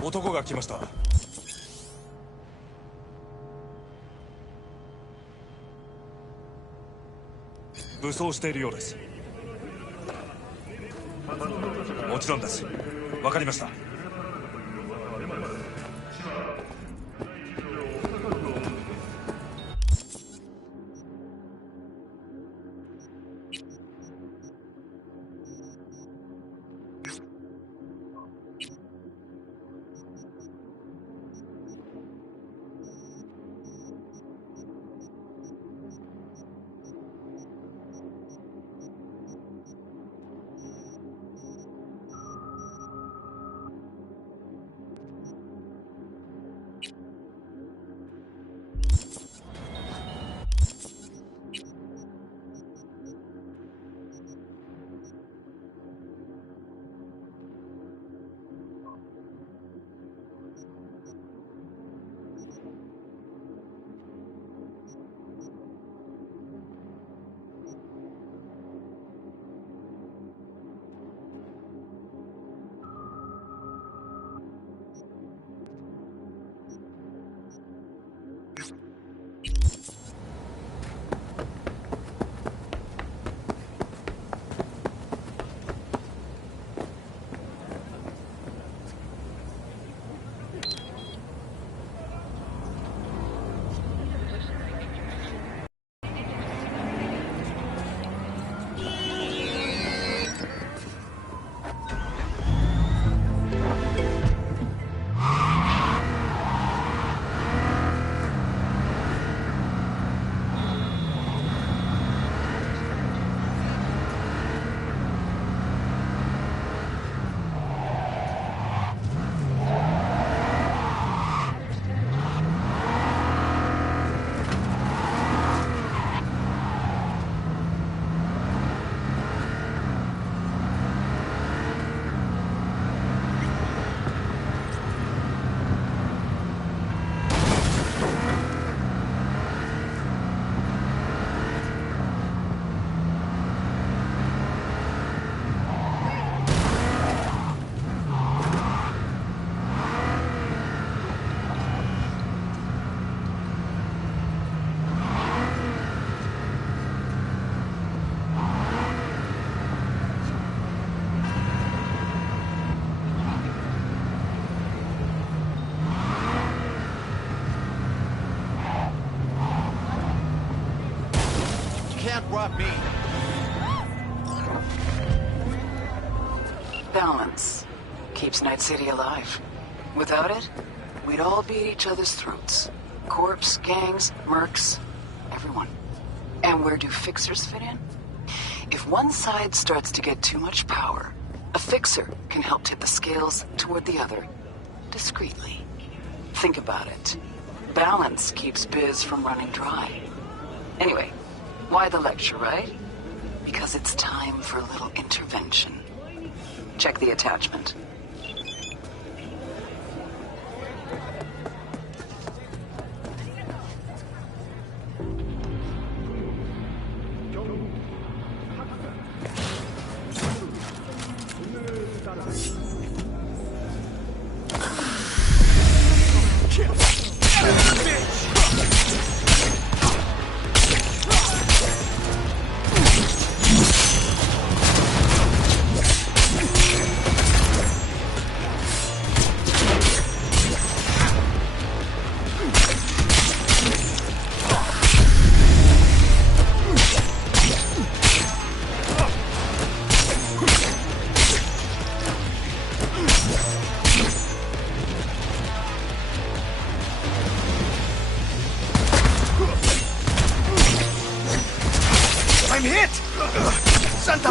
男が来ました。武装しているようです。もちろんです。わかりました。Me. Balance keeps Night City alive. Without it, we'd all be at each other's throats. Corps, gangs, mercs, everyone. And where do fixers fit in? If one side starts to get too much power, a fixer can help tip the scales toward the other, discreetly. Think about it. Balance keeps Biz from running dry. Anyway, why the lecture, right? Because it's time for a little intervention. Check the attachment. I'm hit! Santa!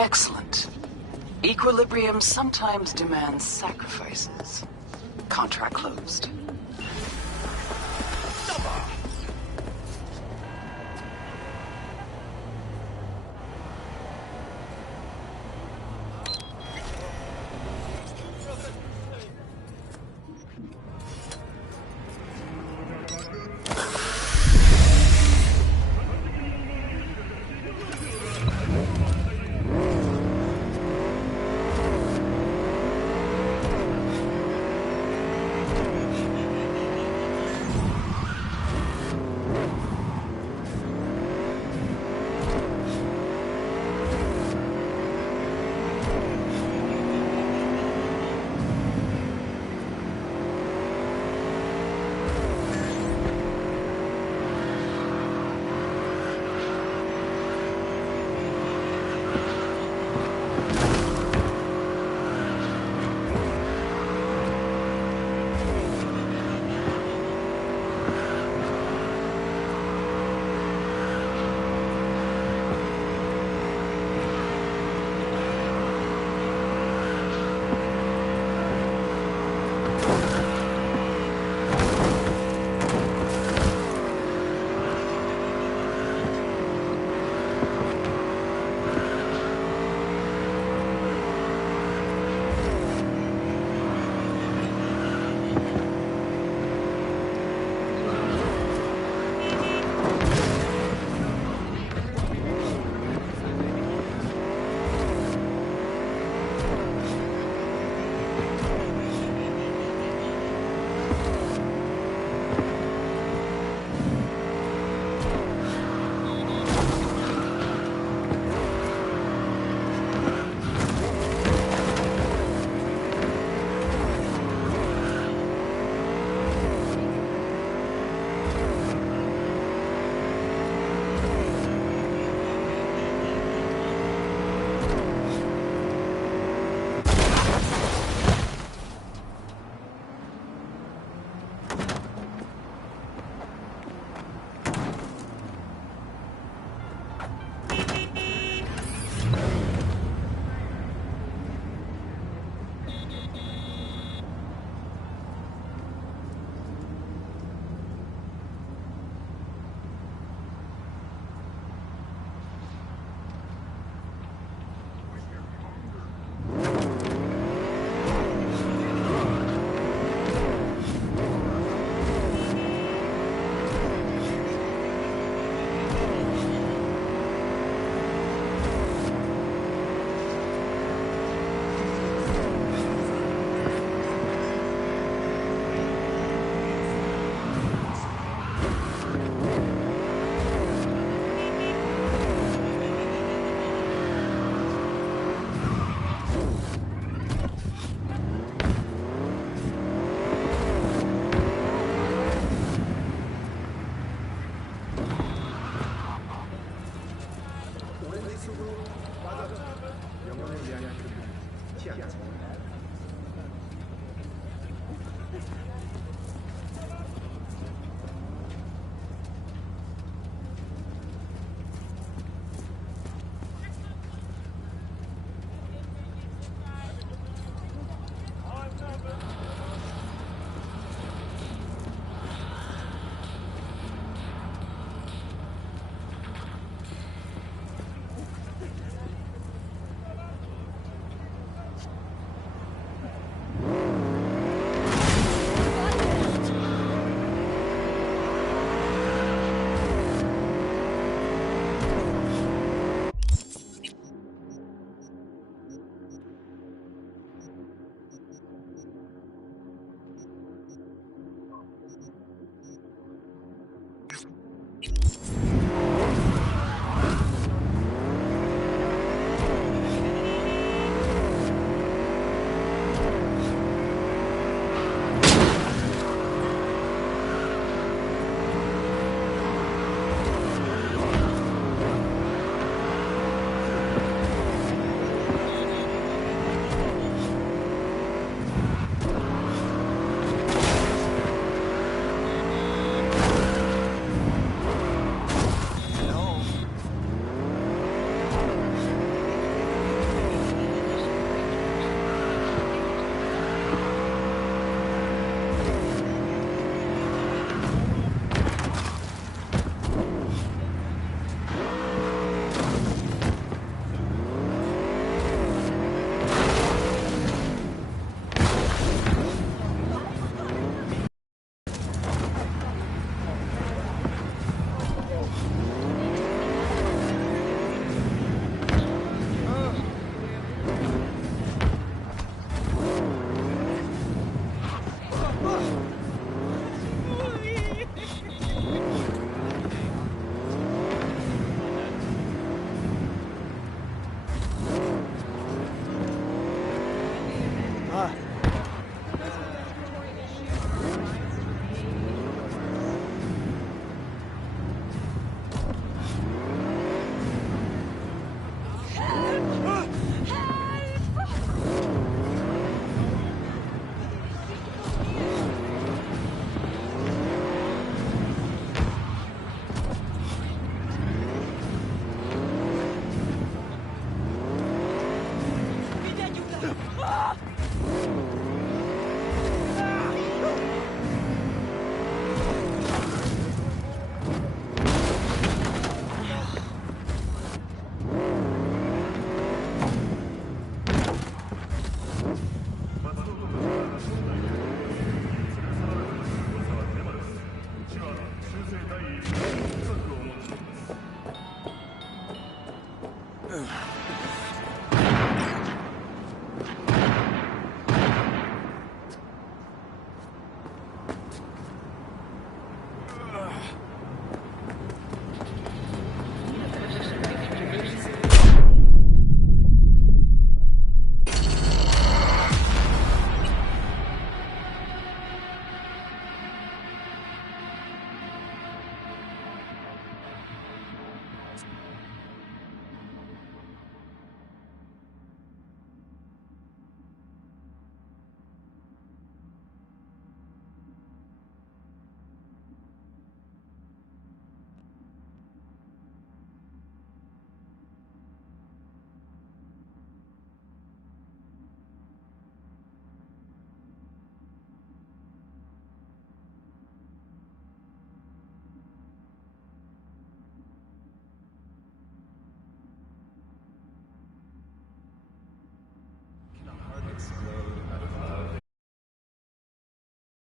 Excellent. Equilibrium sometimes demands sacrifices. Contract closed.